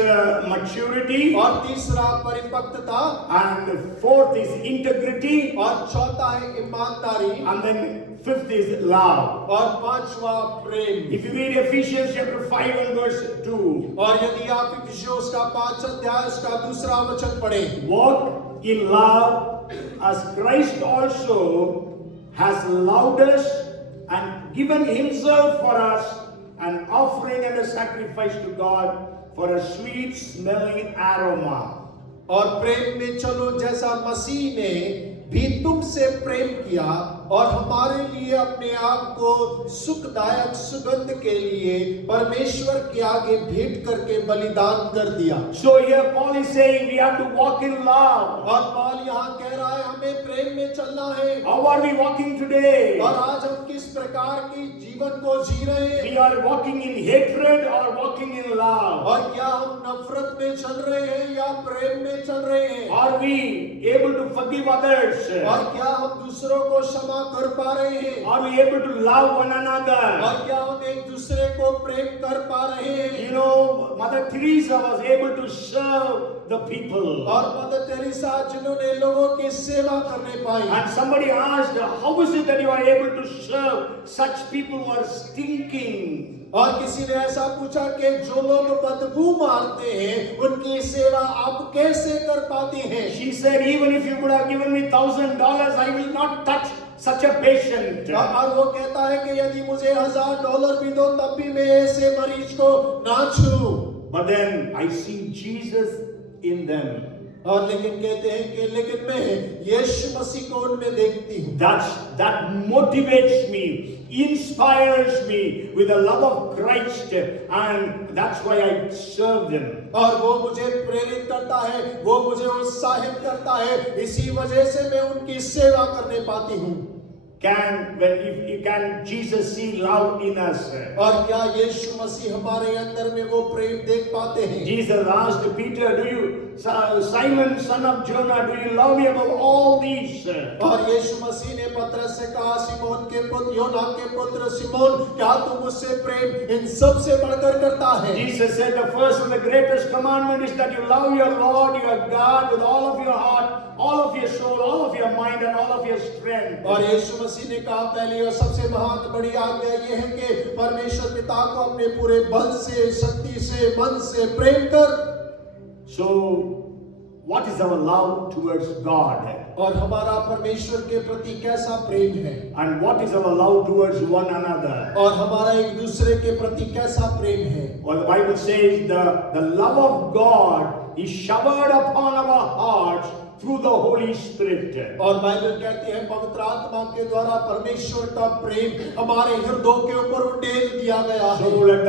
maturity. और तीसरा परिपक्वता, And fourth is integrity. और चौथा है ईमानदारी, And then fifth is love. और पांचवा प्रेम। If you read Ephesians chapter 5 and verse 2, और यदि आप इफिसियों का 5 अध्याय उसका दूसरा वचन पढ़ें, walk in love as Christ also has loved us and given himself for us, an offering and a sacrifice to God for a sweet smelling aroma. और प्रेम में चलो जैसा मसीह ने भी तुमसे प्रेम किया और हमारे लिए अपने आप को सुखदायक सुगंध के लिए परमेश्वर के आगे भेंट करके बलिदान कर दिया। So here Paul is saying we have to walk in love. और पौल यहाँ कह रहा है हमें प्रेम में चलना है। How are we walking today? और आज हम किस प्रकार की जीवन को जी रहे हैं? We are walking in hatred or walking in love? और क्या हम नफरत में चल रहे हैं या प्रेम में चल रहे हैं? Are we able to forgive others? और क्या हम दूसरों को क्षमा कर पा रहे हैं? Are we able to love one another? और क्या हम एक दूसरे को प्रेम कर पा रहे हैं? You know, Mother Teresa was able to serve the people. और मदर तेरेसा जिन्होंने लोगों की सेवा करने पाई। And somebody asked, how is it that you are able to serve such people who are stinking? और किसी ने ऐसा पूछा कि जो लोग बदबू मारते हैं उनकी सेवा आप कैसे कर पाती हैं? She said, even if you would have given me $1,000, I will not touch such a patient. और वो कहता है कि यदि मुझे $1000 भी दो तब भी मैं ऐसे मरीज को ना छूऊं। But then I see Jesus in them. और लेकिन कहते हैं कि लेकिन मैं यीशु मसीह को उनमें देखती हूँ। That motivates me, inspires me with the love of Christ, and that's why I serve them. और वो मुझे प्रेरित करता है, वो मुझे उत्साहित करता है, इसी वजह से मैं उनकी सेवा करने पाती हूँ। Can Jesus see love in us? और क्या यीशु मसीह हमारे अंदर में वो प्रेम देख पाते हैं? Jesus asked Peter, Simon, son of Jonah, do you love me above all these? और यीशु मसीह ने पतरस से कहा, सिमोन के पुत्र, योना के पुत्र सिमोन, क्या तू मुझसे प्रेम इन सब से बढ़कर करता है? Jesus said the first and the greatest commandment is that you love your Lord, your God with all of your heart, all of your soul, all of your mind, and all of your strength. और यीशु मसीह ने कहा पहली और सबसे महान बड़ी आज्ञा ये है कि परमेश्वर पिता को अपने पूरे बल से, शक्ति से, मन से प्रेम कर। So, what is our love towards God? और हमारा परमेश्वर के प्रति कैसा प्रेम है? And what is our love towards one another? और हमारा एक दूसरे के प्रति कैसा प्रेम है? Well, the Bible says the love of God is showered upon our hearts through the Holy Spirit. और बाइबल कहती है पवित्र आत्मा के द्वारा परमेश्वर का प्रेम हमारे हृदयों के ऊपर उंडेल दिया गया है। So let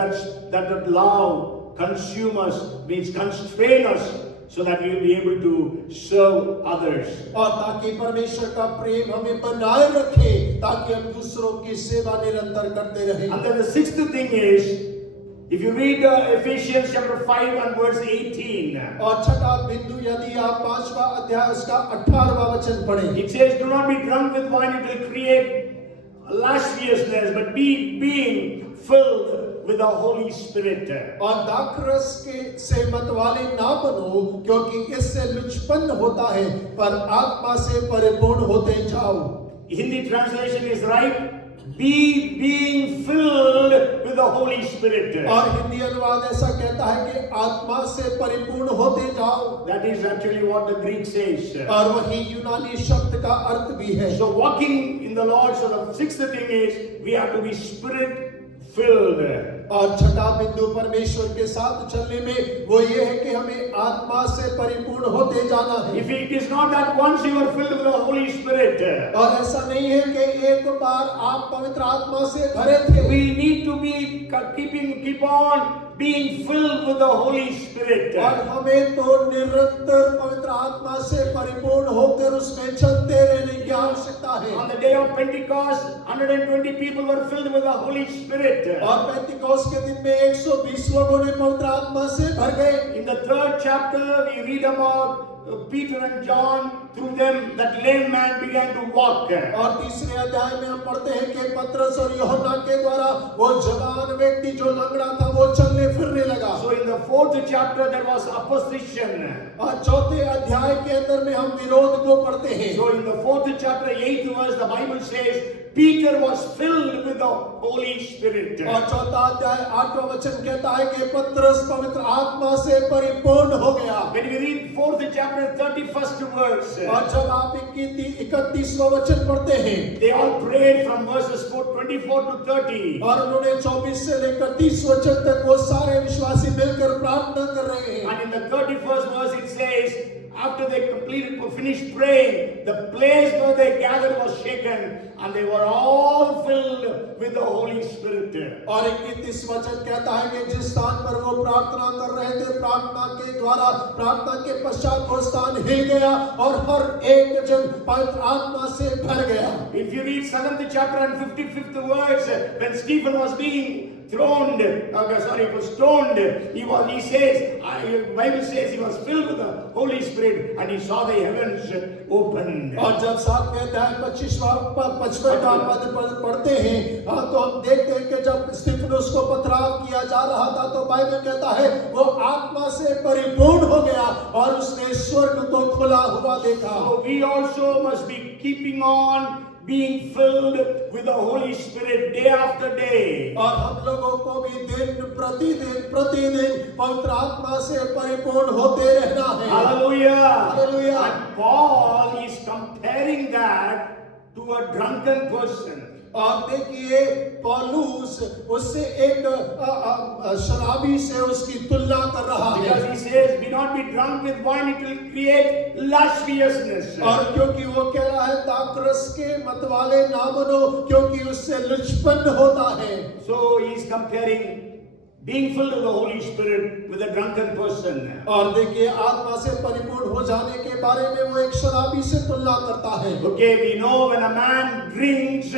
that love consume us, means constrain us, so that we will be able to serve others. और ताकि परमेश्वर का प्रेम हमें बनाए रखे, ताकि हम दूसरों की सेवा निरंतर करते रहें। And then the sixth thing is, if you read Ephesians chapter 5 and verse 18, और छठा बिंदु यदि आप 5वां अध्याय उसका 18वां वचन पढ़ें, it says, do not be drunk with wine, it will create lasciviousness, but being filled with the Holy Spirit. और दाखरस के से मत वाले ना बनो, क्योंकि इससे लुचपन होता है, पर आत्मा से परिपूर्ण होते जाओ। Hindi translation is right. Being filled with the Holy Spirit. और हिंदी अनुवाद ऐसा कहता है कि आत्मा से परिपूर्ण होते जाओ। That is actually what the Greek says. और वही यूनानी शब्द का अर्थ भी है। So walking in the Lord, so the sixth thing is we have to be Spirit filled. और छठा बिंदु परमेश्वर के साथ चलने में वो ये है कि हमें आत्मा से परिपूर्ण होते जाना है। If it is not that once you are filled with the Holy Spirit, और ऐसा नहीं है कि एक बार आप पवित्र आत्मा से भरे थे। we need to be keep on being filled with the Holy Spirit. और हम हमें तो निरंतर पवित्र आत्मा से परिपूर्ण होकर उसमें चलते रहने की आवश्यकता है। On the day of Pentecost, 120 people were filled with the Holy Spirit. और पेंतिकोस्त के दिन में 120 लोगों ने पवित्र आत्मा से भर गए। In the 3rd chapter, we read about Peter and John. Through them, that lame man began to walk. और तीसरे अध्याय में हम पढ़ते हैं कि पतरस और यूहन्ना के द्वारा वो जवान व्यक्ति जो लंगड़ा था वो चलने फिरने लगा। So in the 4th chapter, there was opposition. और चौथे अध्याय के अंदर में हम विरोध को पढ़ते हैं। So in the 4th chapter, 8th verse, the Bible says, Peter was filled with the Holy Spirit. और चौथा अध्याय 8वां वचन कहता है कि पतरस पवित्र आत्मा से परिपूर्ण हो गया। When we read 4th chapter, 31st verse, और जब आप 31वां वचन पढ़ते हैं, they all prayed from verses 24 to 30. और उन्होंने 24 से लेकर 30 वचन तक वो सारे विश्वासी मिलकर प्रार्थना कर रहे हैं। And in the 31st verse it says, after they finished praying, the place where they gathered was shaken, and they were all filled with the Holy Spirit. और 31 वचन कहता है कि जिस स्थान पर वो प्रार्थना कर रहे थे, प्रार्थना के द्वारा प्रार्थना के पश्चात वो स्थान हिल गया और हर एक जन पवित्र आत्मा से भर गया। If you read 7th chapter and 55th verse, when Stephen was being stoned, he says, Bible says he was filled with the Holy Spirit and he saw the heavens opened. और जब 7वें अध्याय 55वां पद पढ़ते हैं, तो हम देखते हैं कि जब स्तिफनुस को पथराव किया जा रहा था तो बाइबल कहता है वो आत्मा से परिपूर्ण हो गया और उसने स्वर्ग को खुला हुआ देखा। So we also must be keeping on being filled with the Holy Spirit day after day. और हम लोगों को भी दिन प्रतिदिन पवित्र आत्मा से परिपूर्ण होते रहना है। Hallelujah. Hallelujah. And Paul is comparing that to a drunken person. आप देखिए पौलुस उससे एक शराबी से उसकी तुलना कर रहा है। Because he says, "Be not be drunk with wine; it will create lasciviousness." और क्योंकि वो कह रहा है दाखरस के मत वाले ना बनो क्योंकि उससे लुचपन होता है। So he is comparing being filled with the Holy Spirit with a drunken person. और देखिए आत्मा से परिपूर्ण हो जाने के बारे में वो एक शराबी से तुलना करता है। Okay, we know when a man drinks,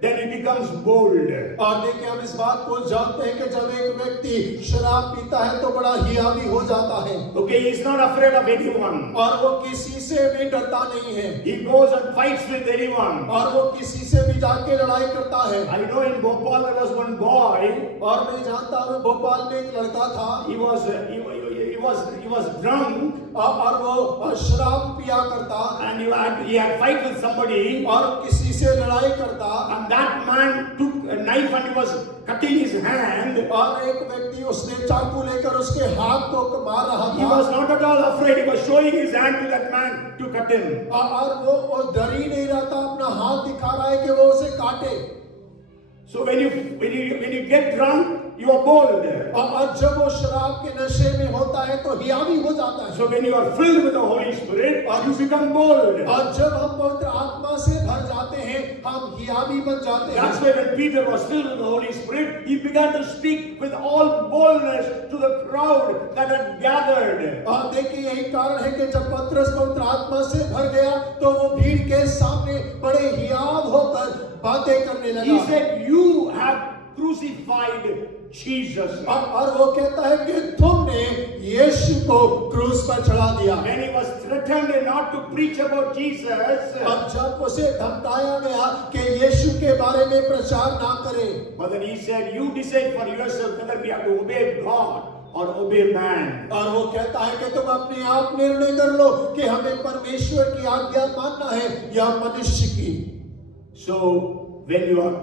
then he becomes bold. और देखिए हम इस बात को जानते हैं कि जब एक व्यक्ति शराब पीता है तो बड़ा हियावी हो जाता है। Okay, he is not afraid of anyone. और वो किसी से भी डरता नहीं है। He goes and fights with anyone. और वो किसी से भी जाके लड़ाई करता है। I know in Bhopal there was one boy. और मैं जानता हूँ भोपाल में एक लड़का था। He was drunk. और वो शराब पिया करता। And he had fight with somebody. और किसी से लड़ाई करता। And that man took a knife and he was cutting his hand. और एक व्यक्ति उसने चाकू लेकर उसके हाथ को मार रहा था। He was not at all afraid. He was showing his hand to that man to cut him. और वो डर ही नहीं रहा था, अपना हाथ दिखा रहा है कि वो उसे काटे। So when you get drunk, you are bold. और जब वो शराब के नशे में होता है तो हियावी हो जाता है। So when you are filled with the Holy Spirit, you become bold. और जब हम पवित्र आत्मा से भर जाते हैं, हम हियावी बन जाते हैं। That's why when Peter was filled with the Holy Spirit, he began to speak with all boldness to the crowd that had gathered. और देखिए यही कारण है कि जब पतरस पवित्र आत्मा से भर गया तो वो भीड़ के सामने बड़े हियाव होकर बातें करने लगा। He said, "You have crucified Jesus." और वो कहता है कि तुमने यीशु को क्रूस पर चढ़ा दिया। When he was threatened not to preach about Jesus, अब जब उसे धमकाया गया कि यीशु के बारे में प्रचार ना करे, but then he said, "You decide for yourself whether we have to obey God or obey man." और वो कहता है कि तुम अपने आप निर्णय कर लो कि हमें परमेश्वर की आज्ञा मानना है या मनुष्य की। So when you are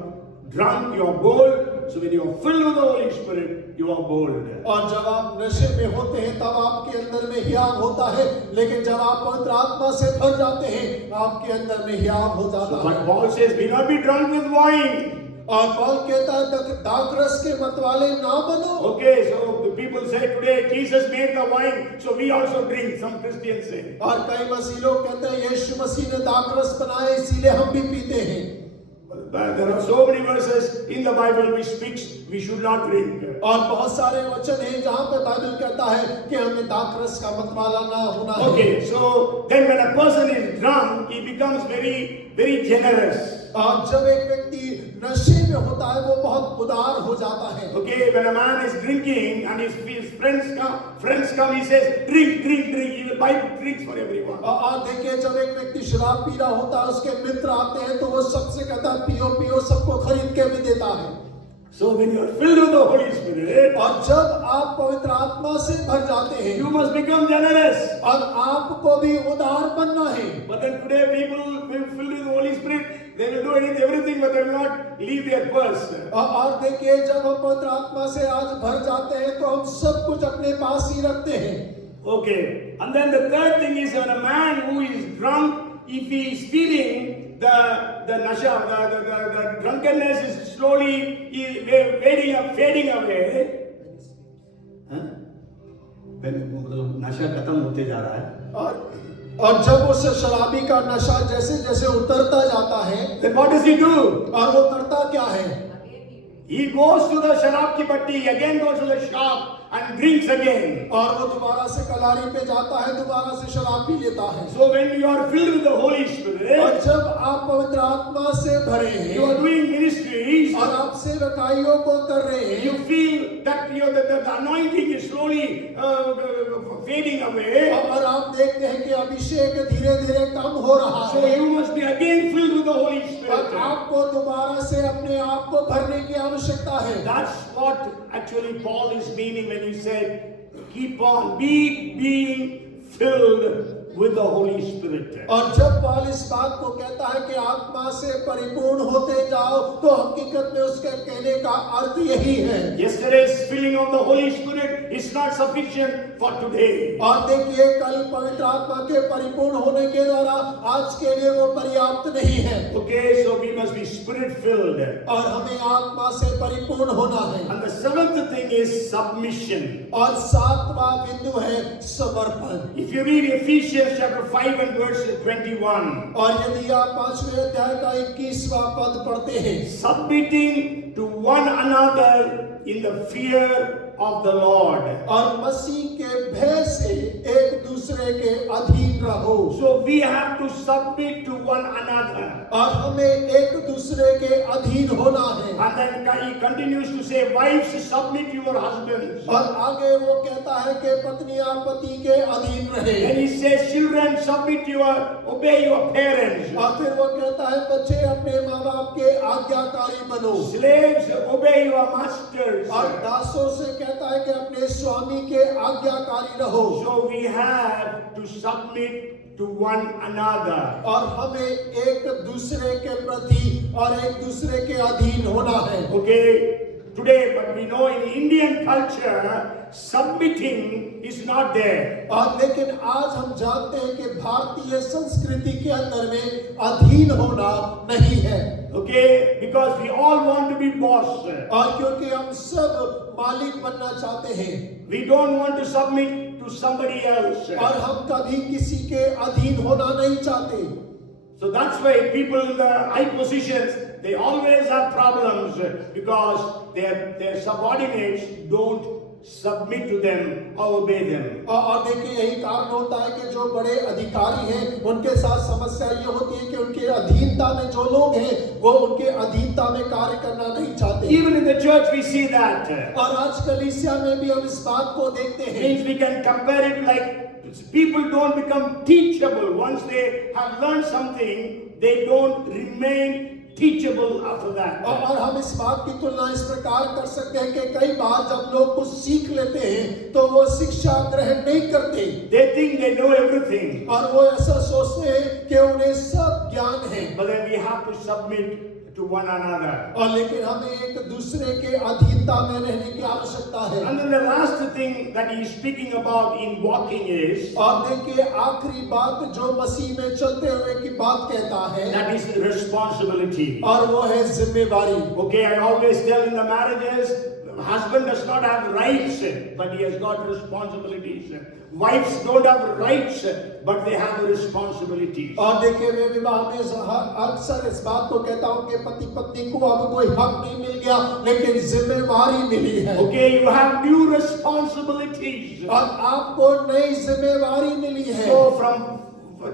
drunk, you are bold. So when you are filled with the Holy Spirit, you are bold. और जब आप नशे में होते हैं तब आपके अंदर में हियाव होता है, लेकिन जब आप पवित्र आत्मा से भर जाते हैं आपके अंदर में हियाव हो जाता है। But Paul says, "Be not be drunk with wine." और पौल कहता है दाखरस के मत वाले ना बनो। Okay, so the people say today Jesus made the wine, so we also drink. Some Christians say. और कई मसीह लोग कहते हैं यीशु मसीह ने दाखरस बनाया इसीलिए हम भी पीते हैं। There are so many verses in the Bible which speaks we should not drink. और बहुत सारे वचन हैं जहाँ पे बाइबल कहता है कि हमें दाखरस का मतवाला ना होना है। Okay, so then when a person is drunk, he becomes very generous. और जब एक व्यक्ति नशे में होता है वो बहुत उदार हो जाता है। Okay, when a man is drinking and his friends come, he says, drink. He will buy drinks for everyone. और देखिए जब एक व्यक्ति शराब पी रहा होता है उसके मित्र आते हैं तो वो सबसे कहता है पियो सबको खरीद के भी देता है। So when you are filled with the Holy Spirit, और जब आप पवित्र आत्मा से भर जाते हैं you must become generous. और आपको भी उदार बनना है। But then today people filled with the Holy Spirit, they will do everything, but they will not leave their purse. और देखिए जब हम पवित्र आत्मा से आज भर जाते हैं तो हम सब कुछ अपने पास ही रखते हैं। Okay, and then the third thing is when a man who is drunk, if he is feeling the nasha, the drunkenness is slowly fading away. मतलब नशा खत्म होते जा रहा है और जब उस शराबी का नशा जैसे जैसे उतरता जाता है then what does he do? और वो करता क्या है? He goes to the sharab ki batti, he again goes to the shop and drinks again. और वो दोबारा से कलारी पे जाता है, दोबारा से शराब पी लेता है। So when you are filled with the Holy Spirit, और जब आप पवित्र आत्मा से भरे हैं, you are doing ministries, और आप सेवकाइयों को कर रहे हैं, you feel that the anointing is slowly fading away. और आप देखते हैं कि अभिषेक धीरे-धीरे कम हो रहा So है। you must be again filled with the Holy और Spirit. आपको दोबारा से अपने आप को भरने की आवश्यकता है। That's what actually Paul is meaning when he said, keep on being filled with the Holy Spirit. और जब पौल इस बात को कहता है कि आत्मा से परिपूर्ण होते जाओ तो हकीकत में उसके कहने का अर्थ यही है। Yesterday's filling of the Holy Spirit is not sufficient for today. और देखिए कल पवित्र आत्मा के परिपूर्ण होने के द्वारा आज के लिए वो पर्याप्त नहीं है। Okay, so we must be spirit filled. और हमें आत्मा से परिपूर्ण होना है। And the seventh thing is submission. और सातवां बिंदु है समर्पण। If you read Ephesians chapter 5 and verse 21. और यदि आप 5वें अध्याय का 21वां पद पढ़ते हैं, submitting to one another in the fear of the Lord. और मसीह के भय से एक दूसरे के अधीन रहो। So we have to submit to one another. और हमें एक दूसरे के अधीन होना है। And then he continues to say, wives, submit to your husbands. और आगे वो कहता है कि पत्नियां पति के अधीन रहे। Then he says, children, obey your parents. और फिर वो कहता है बच्चे अपने माँ बाप के आज्ञाकारी बनो। Slaves, obey your masters. और दासों से कहता है कि अपने स्वामी के आज्ञाकारी रहो। So we have to submit to one another. और हमें एक दूसरे के प्रति और एक दूसरे के अधीन होना है। Okay, today, but we know in Indian culture, submitting is not there. और लेकिन आज हम जानते हैं कि भारतीय संस्कृति के अंदर में अधीन होना नहीं है। Okay, because we all want to be boss. और क्योंकि हम सब मालिक बनना चाहते हैं, We don't want to submit to somebody else. और हम कभी किसी के अधीन होना नहीं चाहते। So that's why people in the high positions, they always have problems because their subordinates don't submit to them or obey them. और देखिए यही कारण होता है कि जो बड़े अधिकारी हैं उनके साथ समस्या ये होती है कि उनके अधीनता में जो लोग हैं वो उनके अधीनता में कार्य करना नहीं चाहते। Even in the church we see that. और आज कलीसिया में भी हम इस बात को देखते हैं। Means we can compare it like people don't become teachable. Once they have learned something, they don't remain teachable after that. और हम इस बात की तुलना इस प्रकार कर सकते हैं कि कई बार जब लोग कुछ सीख लेते हैं तो वो शिक्षा ग्रहण नहीं करते। They think they know everything. और वो ऐसा सोचते हैं कि उन्हें सब ज्ञान है। But then we have to submit to one another. और लेकिन हमें एक दूसरे के अधीनता में रहने की आवश्यकता है। And then the last thing that he is speaking about in walking is और देखिए आखिरी बात जो मसीह में चलते हुए की बात कहता है, that is responsibility. और वो है जिम्मेवारी। Okay, I always tell in the marriages, husband does not have rights, but he has got responsibilities. Wives don't have rights, but they have responsibilities. और देखिए मैं विवाह में अक्सर इस बात को कहता हूँ कि पति पत्नी को अब कोई हक नहीं मिल गया, लेकिन जिम्मेवारी मिली है। Okay, you have new responsibilities. और आपको नई जिम्मेवारी मिली है। So from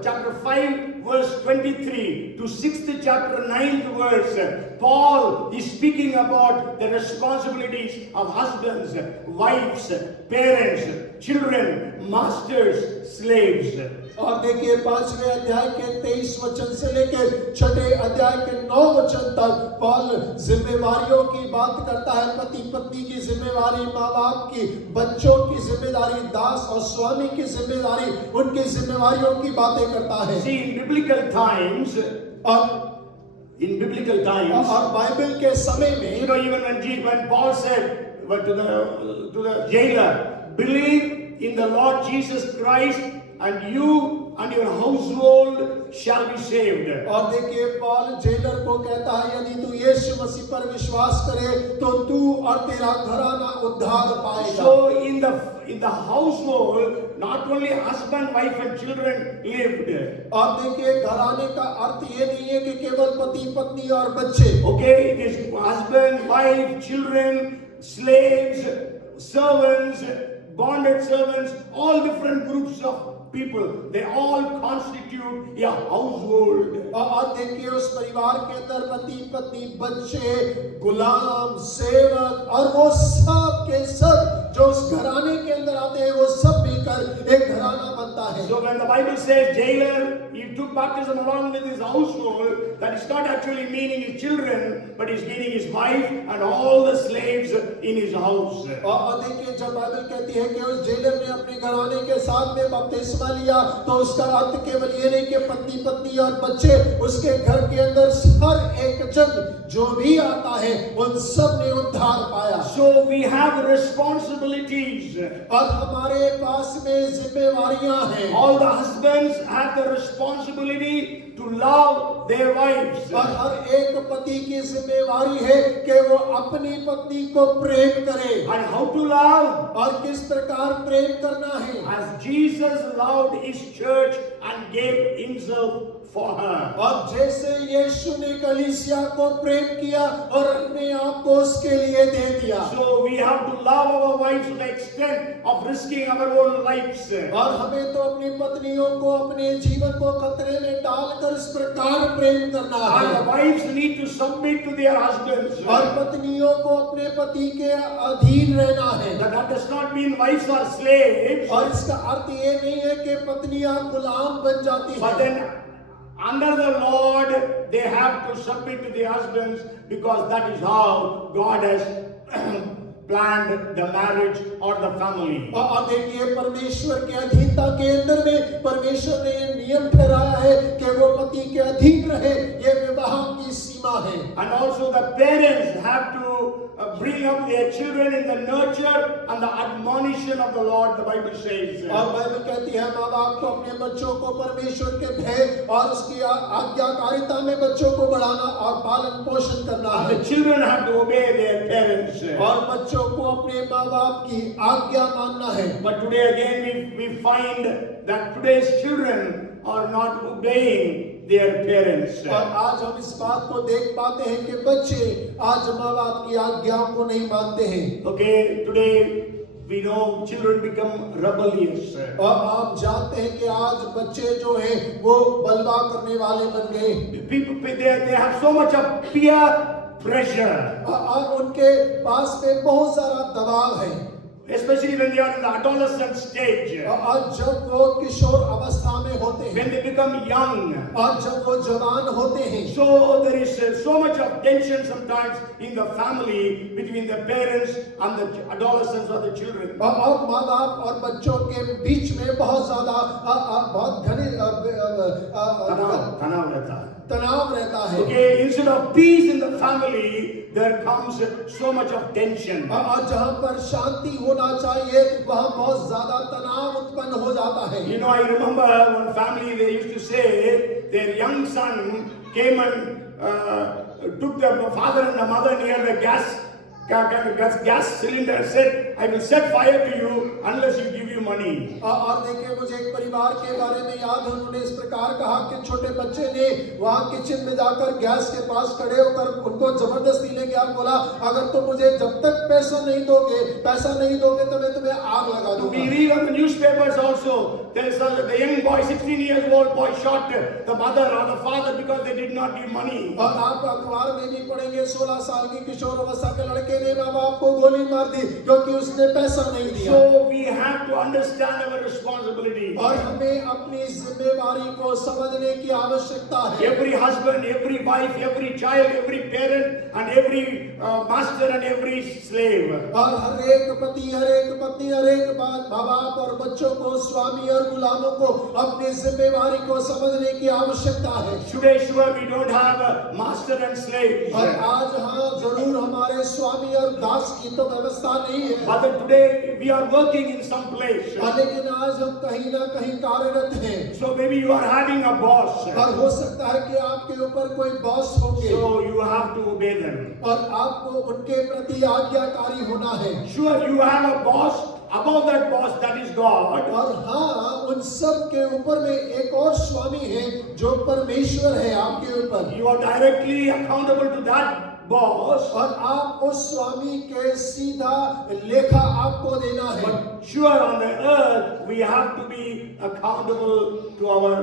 chapter 5 verse 23 to 6th chapter 9th verse, Paul is speaking about the responsibilities of husbands, wives, parents, children, masters, slaves. और देखिए 5वें अध्याय के 23 वचन से लेकर 6ठे अध्याय के 9 वचन तक पौल जिम्मेवारियों की बात करता है। पति पत्नी की जिम्मेवारी, माँ बाप की, बच्चों की जिम्मेदारी, दास और स्वामी की जिम्मेदारी, उनकी जिम्मेवारियों की बातें करता है। See, in biblical times, और बाइबल के समय में, you know, even when Paul said to the jailer, believe in the Lord Jesus Christ, and you and your household shall be saved. और देखिए पौल जेलर को कहता है यदि तू यीशु मसीह पर विश्वास करे तो तू और तेरा घराना उद्धार पाएगा। So in the household, not only husband, wife and children lived. और देखिए घराने का अर्थ ये नहीं है कि केवल पति पत्नी और बच्चे। Okay, it is husband, wife, children, slaves, servants, bonded servants, all different groups of people, they all constitute a household. और देखिए उस परिवार के अंदर पति पत्नी बच्चे गुलाम सेवक और वो सब के सब जो उस घराने के अंदर आते हैं वो सब मिलकर एक घराना बनता है। So when the Bible says jailer, he took baptism along with his household, that is not actually meaning his children, but is meaning his wife and all the slaves in his house. और देखिए जब Bible कहती है कि उस jailer ने अपने घराने के साथ में बपतिस्मा लिया तो उसका अर्थ केवल ये नहीं कि पत्नी पत्नी और बच्चे, उसके घर के अंदर हर एक जन जो भी आता है उन सब ने उद्धार पाया। So we have responsibilities. और हमारे पास में जिम्मेवारियां हैं। All the husbands have the responsibility to love their wives. और हर एक पति की जिम्मेवारी है कि वो अपनी पत्नी को प्रेम करे। And how to love? और किस प्रकार प्रेम करना है? As Jesus loved his church and gave himself for her. और जैसे यीशु ने कलीसिया को प्रेम किया और अपने आप को उसके लिए दे दिया। So we have to love our wives to the extent of risking our own lives. और हमें तो अपनी पत्नियों को अपने जीवन को खतरे में डालकर इस प्रकार प्रेम करना And है। the wives need to submit to their husbands. और पत्नियों को अपने पति के अधीन रहना है। That does not mean wives are slaves. और इसका अर्थ ये नहीं है कि पत्नियां गुलाम बन जाती But हैं। then under the Lord, they have to submit to their husbands because that is how God has planned the marriage or the family. और देखिए परमेश्वर के अधीनता के अंदर में परमेश्वर ने ये नियम ठहराया है कि वो पति के अधीन रहे, ये विवाह की सीमा है। And also the parents have to bring up their children in the nurture and the admonition of the Lord, the Bible says. और बाइबल कहती है माँ बाप को अपने बच्चों को परमेश्वर के भय और उसकी आज्ञाकारिता में बच्चों को बढ़ाना और पालन पोषण करना है। The children have to obey their parents. और बच्चों को अपने माँ बाप की आज्ञा मानना है। But today again we find that today's children are not obeying their parents. और आज हम इस बात को देख पाते हैं कि बच्चे आज माँ बाप की आज्ञाओं को नहीं मानते हैं। Okay, today we know children become rebellious. और आप जानते हैं कि आज बच्चे जो हैं वो बलवा करने वाले बन गए। People they have so much of peer pressure. और उनके पास में बहुत सारा दबाव है। Especially when they are in the adolescent stage. और जब वो किशोर अवस्था में होते हैं, When they become young. और जब वो जवान होते हैं, So there is so much of tension sometimes in the family between the parents and the adolescents or the children. और माँ बाप और बच्चों के बीच में बहुत ज्यादा बहुत घने तनाव रहता है. तनाव रहता है। Okay, instead of peace in the family, there comes so much of tension. और जहाँ पर शांति होना चाहिए वहाँ बहुत ज्यादा तनाव उत्पन्न हो जाता है। You know, I remember one family, they used to say their young son came and took the father and the mother near the gas gas cylinder said, I will set fire to you unless you give you money. और देखिए मुझे एक परिवार के बारे में याद है, उन्होंने इस प्रकार कहा कि छोटे बच्चे ने वहां किचन में जाकर गैस के पास खड़े होकर उनको जबरदस्ती लेके आ बोला, अगर तुम मुझे जब तक पैसा नहीं दोगे तो मैं तुम्हें आग लगा दूंगा। We read on the newspapers also, there is the young boy, 16 years old boy shot the mother or the father because they did not give money. और आप अखबार में भी पढ़ेंगे 16 साल की किशोर अवस्था के लड़के ने माँ बाप को गोली मार दी क्योंकि उसने पैसा नहीं दिया। So we have to understand our responsibility. और हमें अपनी जिम्मेवारी को समझने की आवश्यकता है। Every husband, every wife, every child, every parent and every master and every slave. और हर एक पति, हर एक पत्नी, हर एक माँ बाप और बच्चों को, स्वामी और गुलामों को अपनी जिम्मेवारी को समझने की आवश्यकता है। Today, sure, we don't have a master and slave. और आज हाँ जरूर हमारे स्वामी और दास की तो व्यवस्था नहीं है। But today we are working in some place. लेकिन आज हम कहीं ना कहीं कार्यरत हैं। So maybe you are having a boss. और हो सकता है कि आपके ऊपर कोई बॉस होंगे। So you have to obey them. और आपको उनके प्रति आज्ञाकारी होना है। Sure, you have a boss. Above that boss, that is God. और हाँ उन सब के ऊपर में एक और स्वामी है जो परमेश्वर है आपके ऊपर। You are directly accountable to that boss. और आप उस स्वामी के सीधा लेखा आपको देना है। But sure, on the earth we have to be accountable to our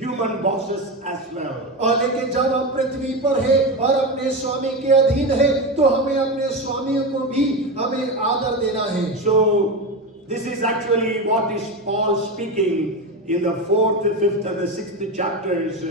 human bosses as well. और लेकिन जब हम पृथ्वी पर है और अपने स्वामी के अधीन है तो हमें अपने स्वामियों को भी हमें आदर देना है। So this is actually what is Paul speaking in the 4th, 5th and the 6th chapters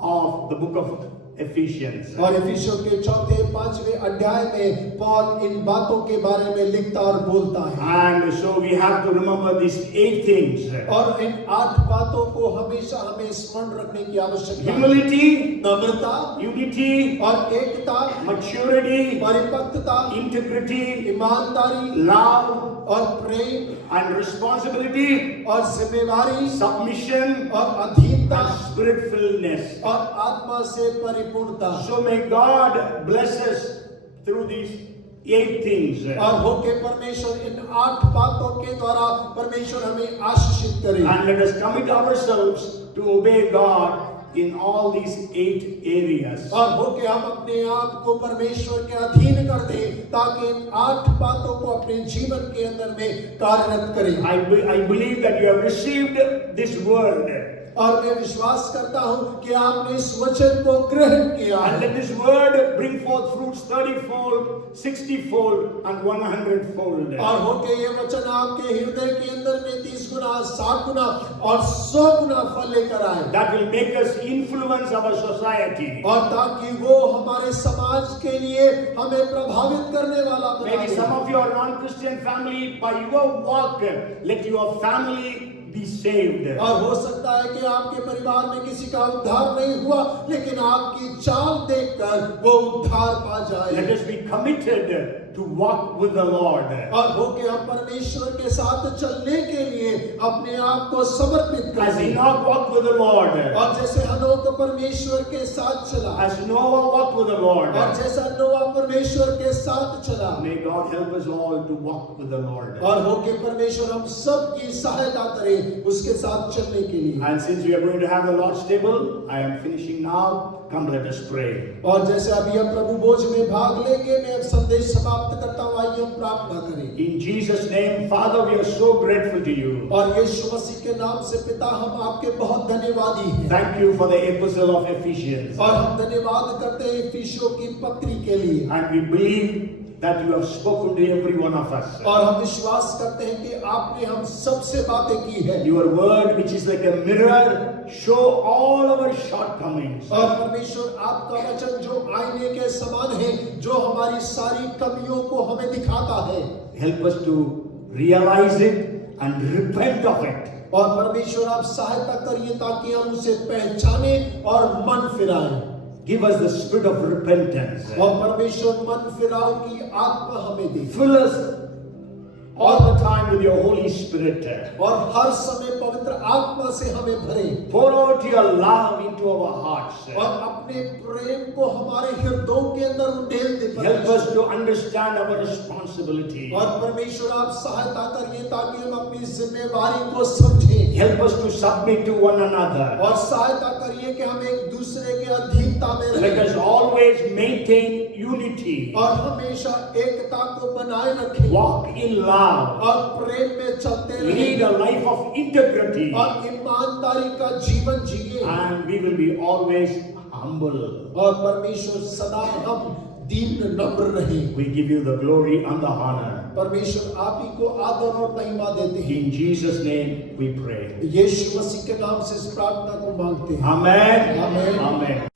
of the book of Ephesians. और इफिसियों के 4थे 5वें अध्याय में पौल इन बातों के बारे में लिखता और बोलता है। And so we have to remember these 8 things. और इन 8 बातों को हमेशा हमें स्मरण रखने की आवश्यकता है। Humility, नम्रता, unity, और एकता, maturity, परिपक्वता, integrity, ईमानदारी, love और प्रेम, and responsibility, और जिम्मेवारी, submission और अधीनता, and spirit-filledness. और आत्मा से परिपूर्णता। So may God bless us through these 8 things. और हो के परमेश्वर इन 8 बातों के द्वारा परमेश्वर हमें आशीषित करे। And let us commit ourselves to obey God in all these 8 areas. और हो के हम अपने आप को परमेश्वर के अधीन कर दें ताकि इन 8 बातों को अपने जीवन के अंदर में कार्यरत करें। I believe that you have received this word. और मैं विश्वास करता हूं कि आपने इस वचन को ग्रहण किया And let this word bring forth fruits 30-fold, 60-fold and 100-fold. और हो के ये वचन आपके हृदय के अंदर में 30 गुना, 60 गुना और 100 गुना फल लेकर आए। That will make us influence our society. और ताकि वो हमारे समाज के लिए हमें प्रभावित करने वाला बना Maybe they. some of your non-Christian family, by your walk, let your family be saved. और हो सकता है कि आपके परिवार में किसी का उद्धार नहीं हुआ लेकिन आपकी चाल देखकर वो उद्धार पा जाए। Let us be committed to walk with the Lord. और हो के हम परमेश्वर के साथ चलने के लिए अपने आप को समर्पित As करें। Enoch walked with the Lord, और जैसे हनोक परमेश्वर के साथ चला, as Noah walked with the Lord, और जैसा नोआ परमेश्वर के साथ चला, may God help us all to walk with the Lord. और हो के परमेश्वर हम सब की सहायता करे उसके साथ चलने के लिए। And since we are going to have the Lord's table, I am finishing now. Come, let us pray. और जैसे अभी हम प्रभु भोज में भाग लेंगे, मैं अब संदेश समाप्त करता हूँ, आइए हम प्रार्थना करें। In Jesus' name, Father, we are so grateful to you. और यीशु मसीह के नाम से पिता हम आपके बहुत धन्यवादी हैं। Thank you for the epistle of Ephesians. और हम धन्यवाद करते हैं इफिसियों की पत्री के लिए। And we believe that you have spoken to every one of us. और हम विश्वास करते हैं कि आपने हम सबसे बातें की है। Your word, which is like a mirror, show all our shortcomings. और परमेश्वर आपका वचन जो आईने के समान है, जो हमारी सारी कमियों को हमें दिखाता है, Help us to realize it and repent of it. और परमेश्वर आप सहायता करिए ताकि हम उसे पहचाने और मन फिराएं। Give us the spirit of repentance. और परमेश्वर मन फिराव की आत्मा हमें दे। Fill us all the time with your Holy Spirit. और हर समय पवित्र आत्मा से हमें भरे Pour out your love into our hearts. और अपने प्रेम को हमारे हृदयों के अंदर उंडेल दे Help us to understand our responsibility. और परमेश्वर आप सहायता करिए ताकि हम अपनी जिम्मेवारी को समझें Help us to submit to one another. और सहायता करिए कि हम एक दूसरे के अधीनता में Let रहें us always maintain unity. और हमेशा एकता को बनाए रखें Walk in love. और प्रेम में चलते Lead रहें a life of integrity. और ईमानदारी का जीवन जिए And we will be always humble. और परमेश्वर सदा हम दीन नम्र रहे We give you the glory and the honor. परमेश्वर आप ही को आदर और महिमा देते हैं In Jesus' name we pray. यीशु मसीह के नाम से इस प्रार्थना को मांगते हैं Amen. Amen. Amen.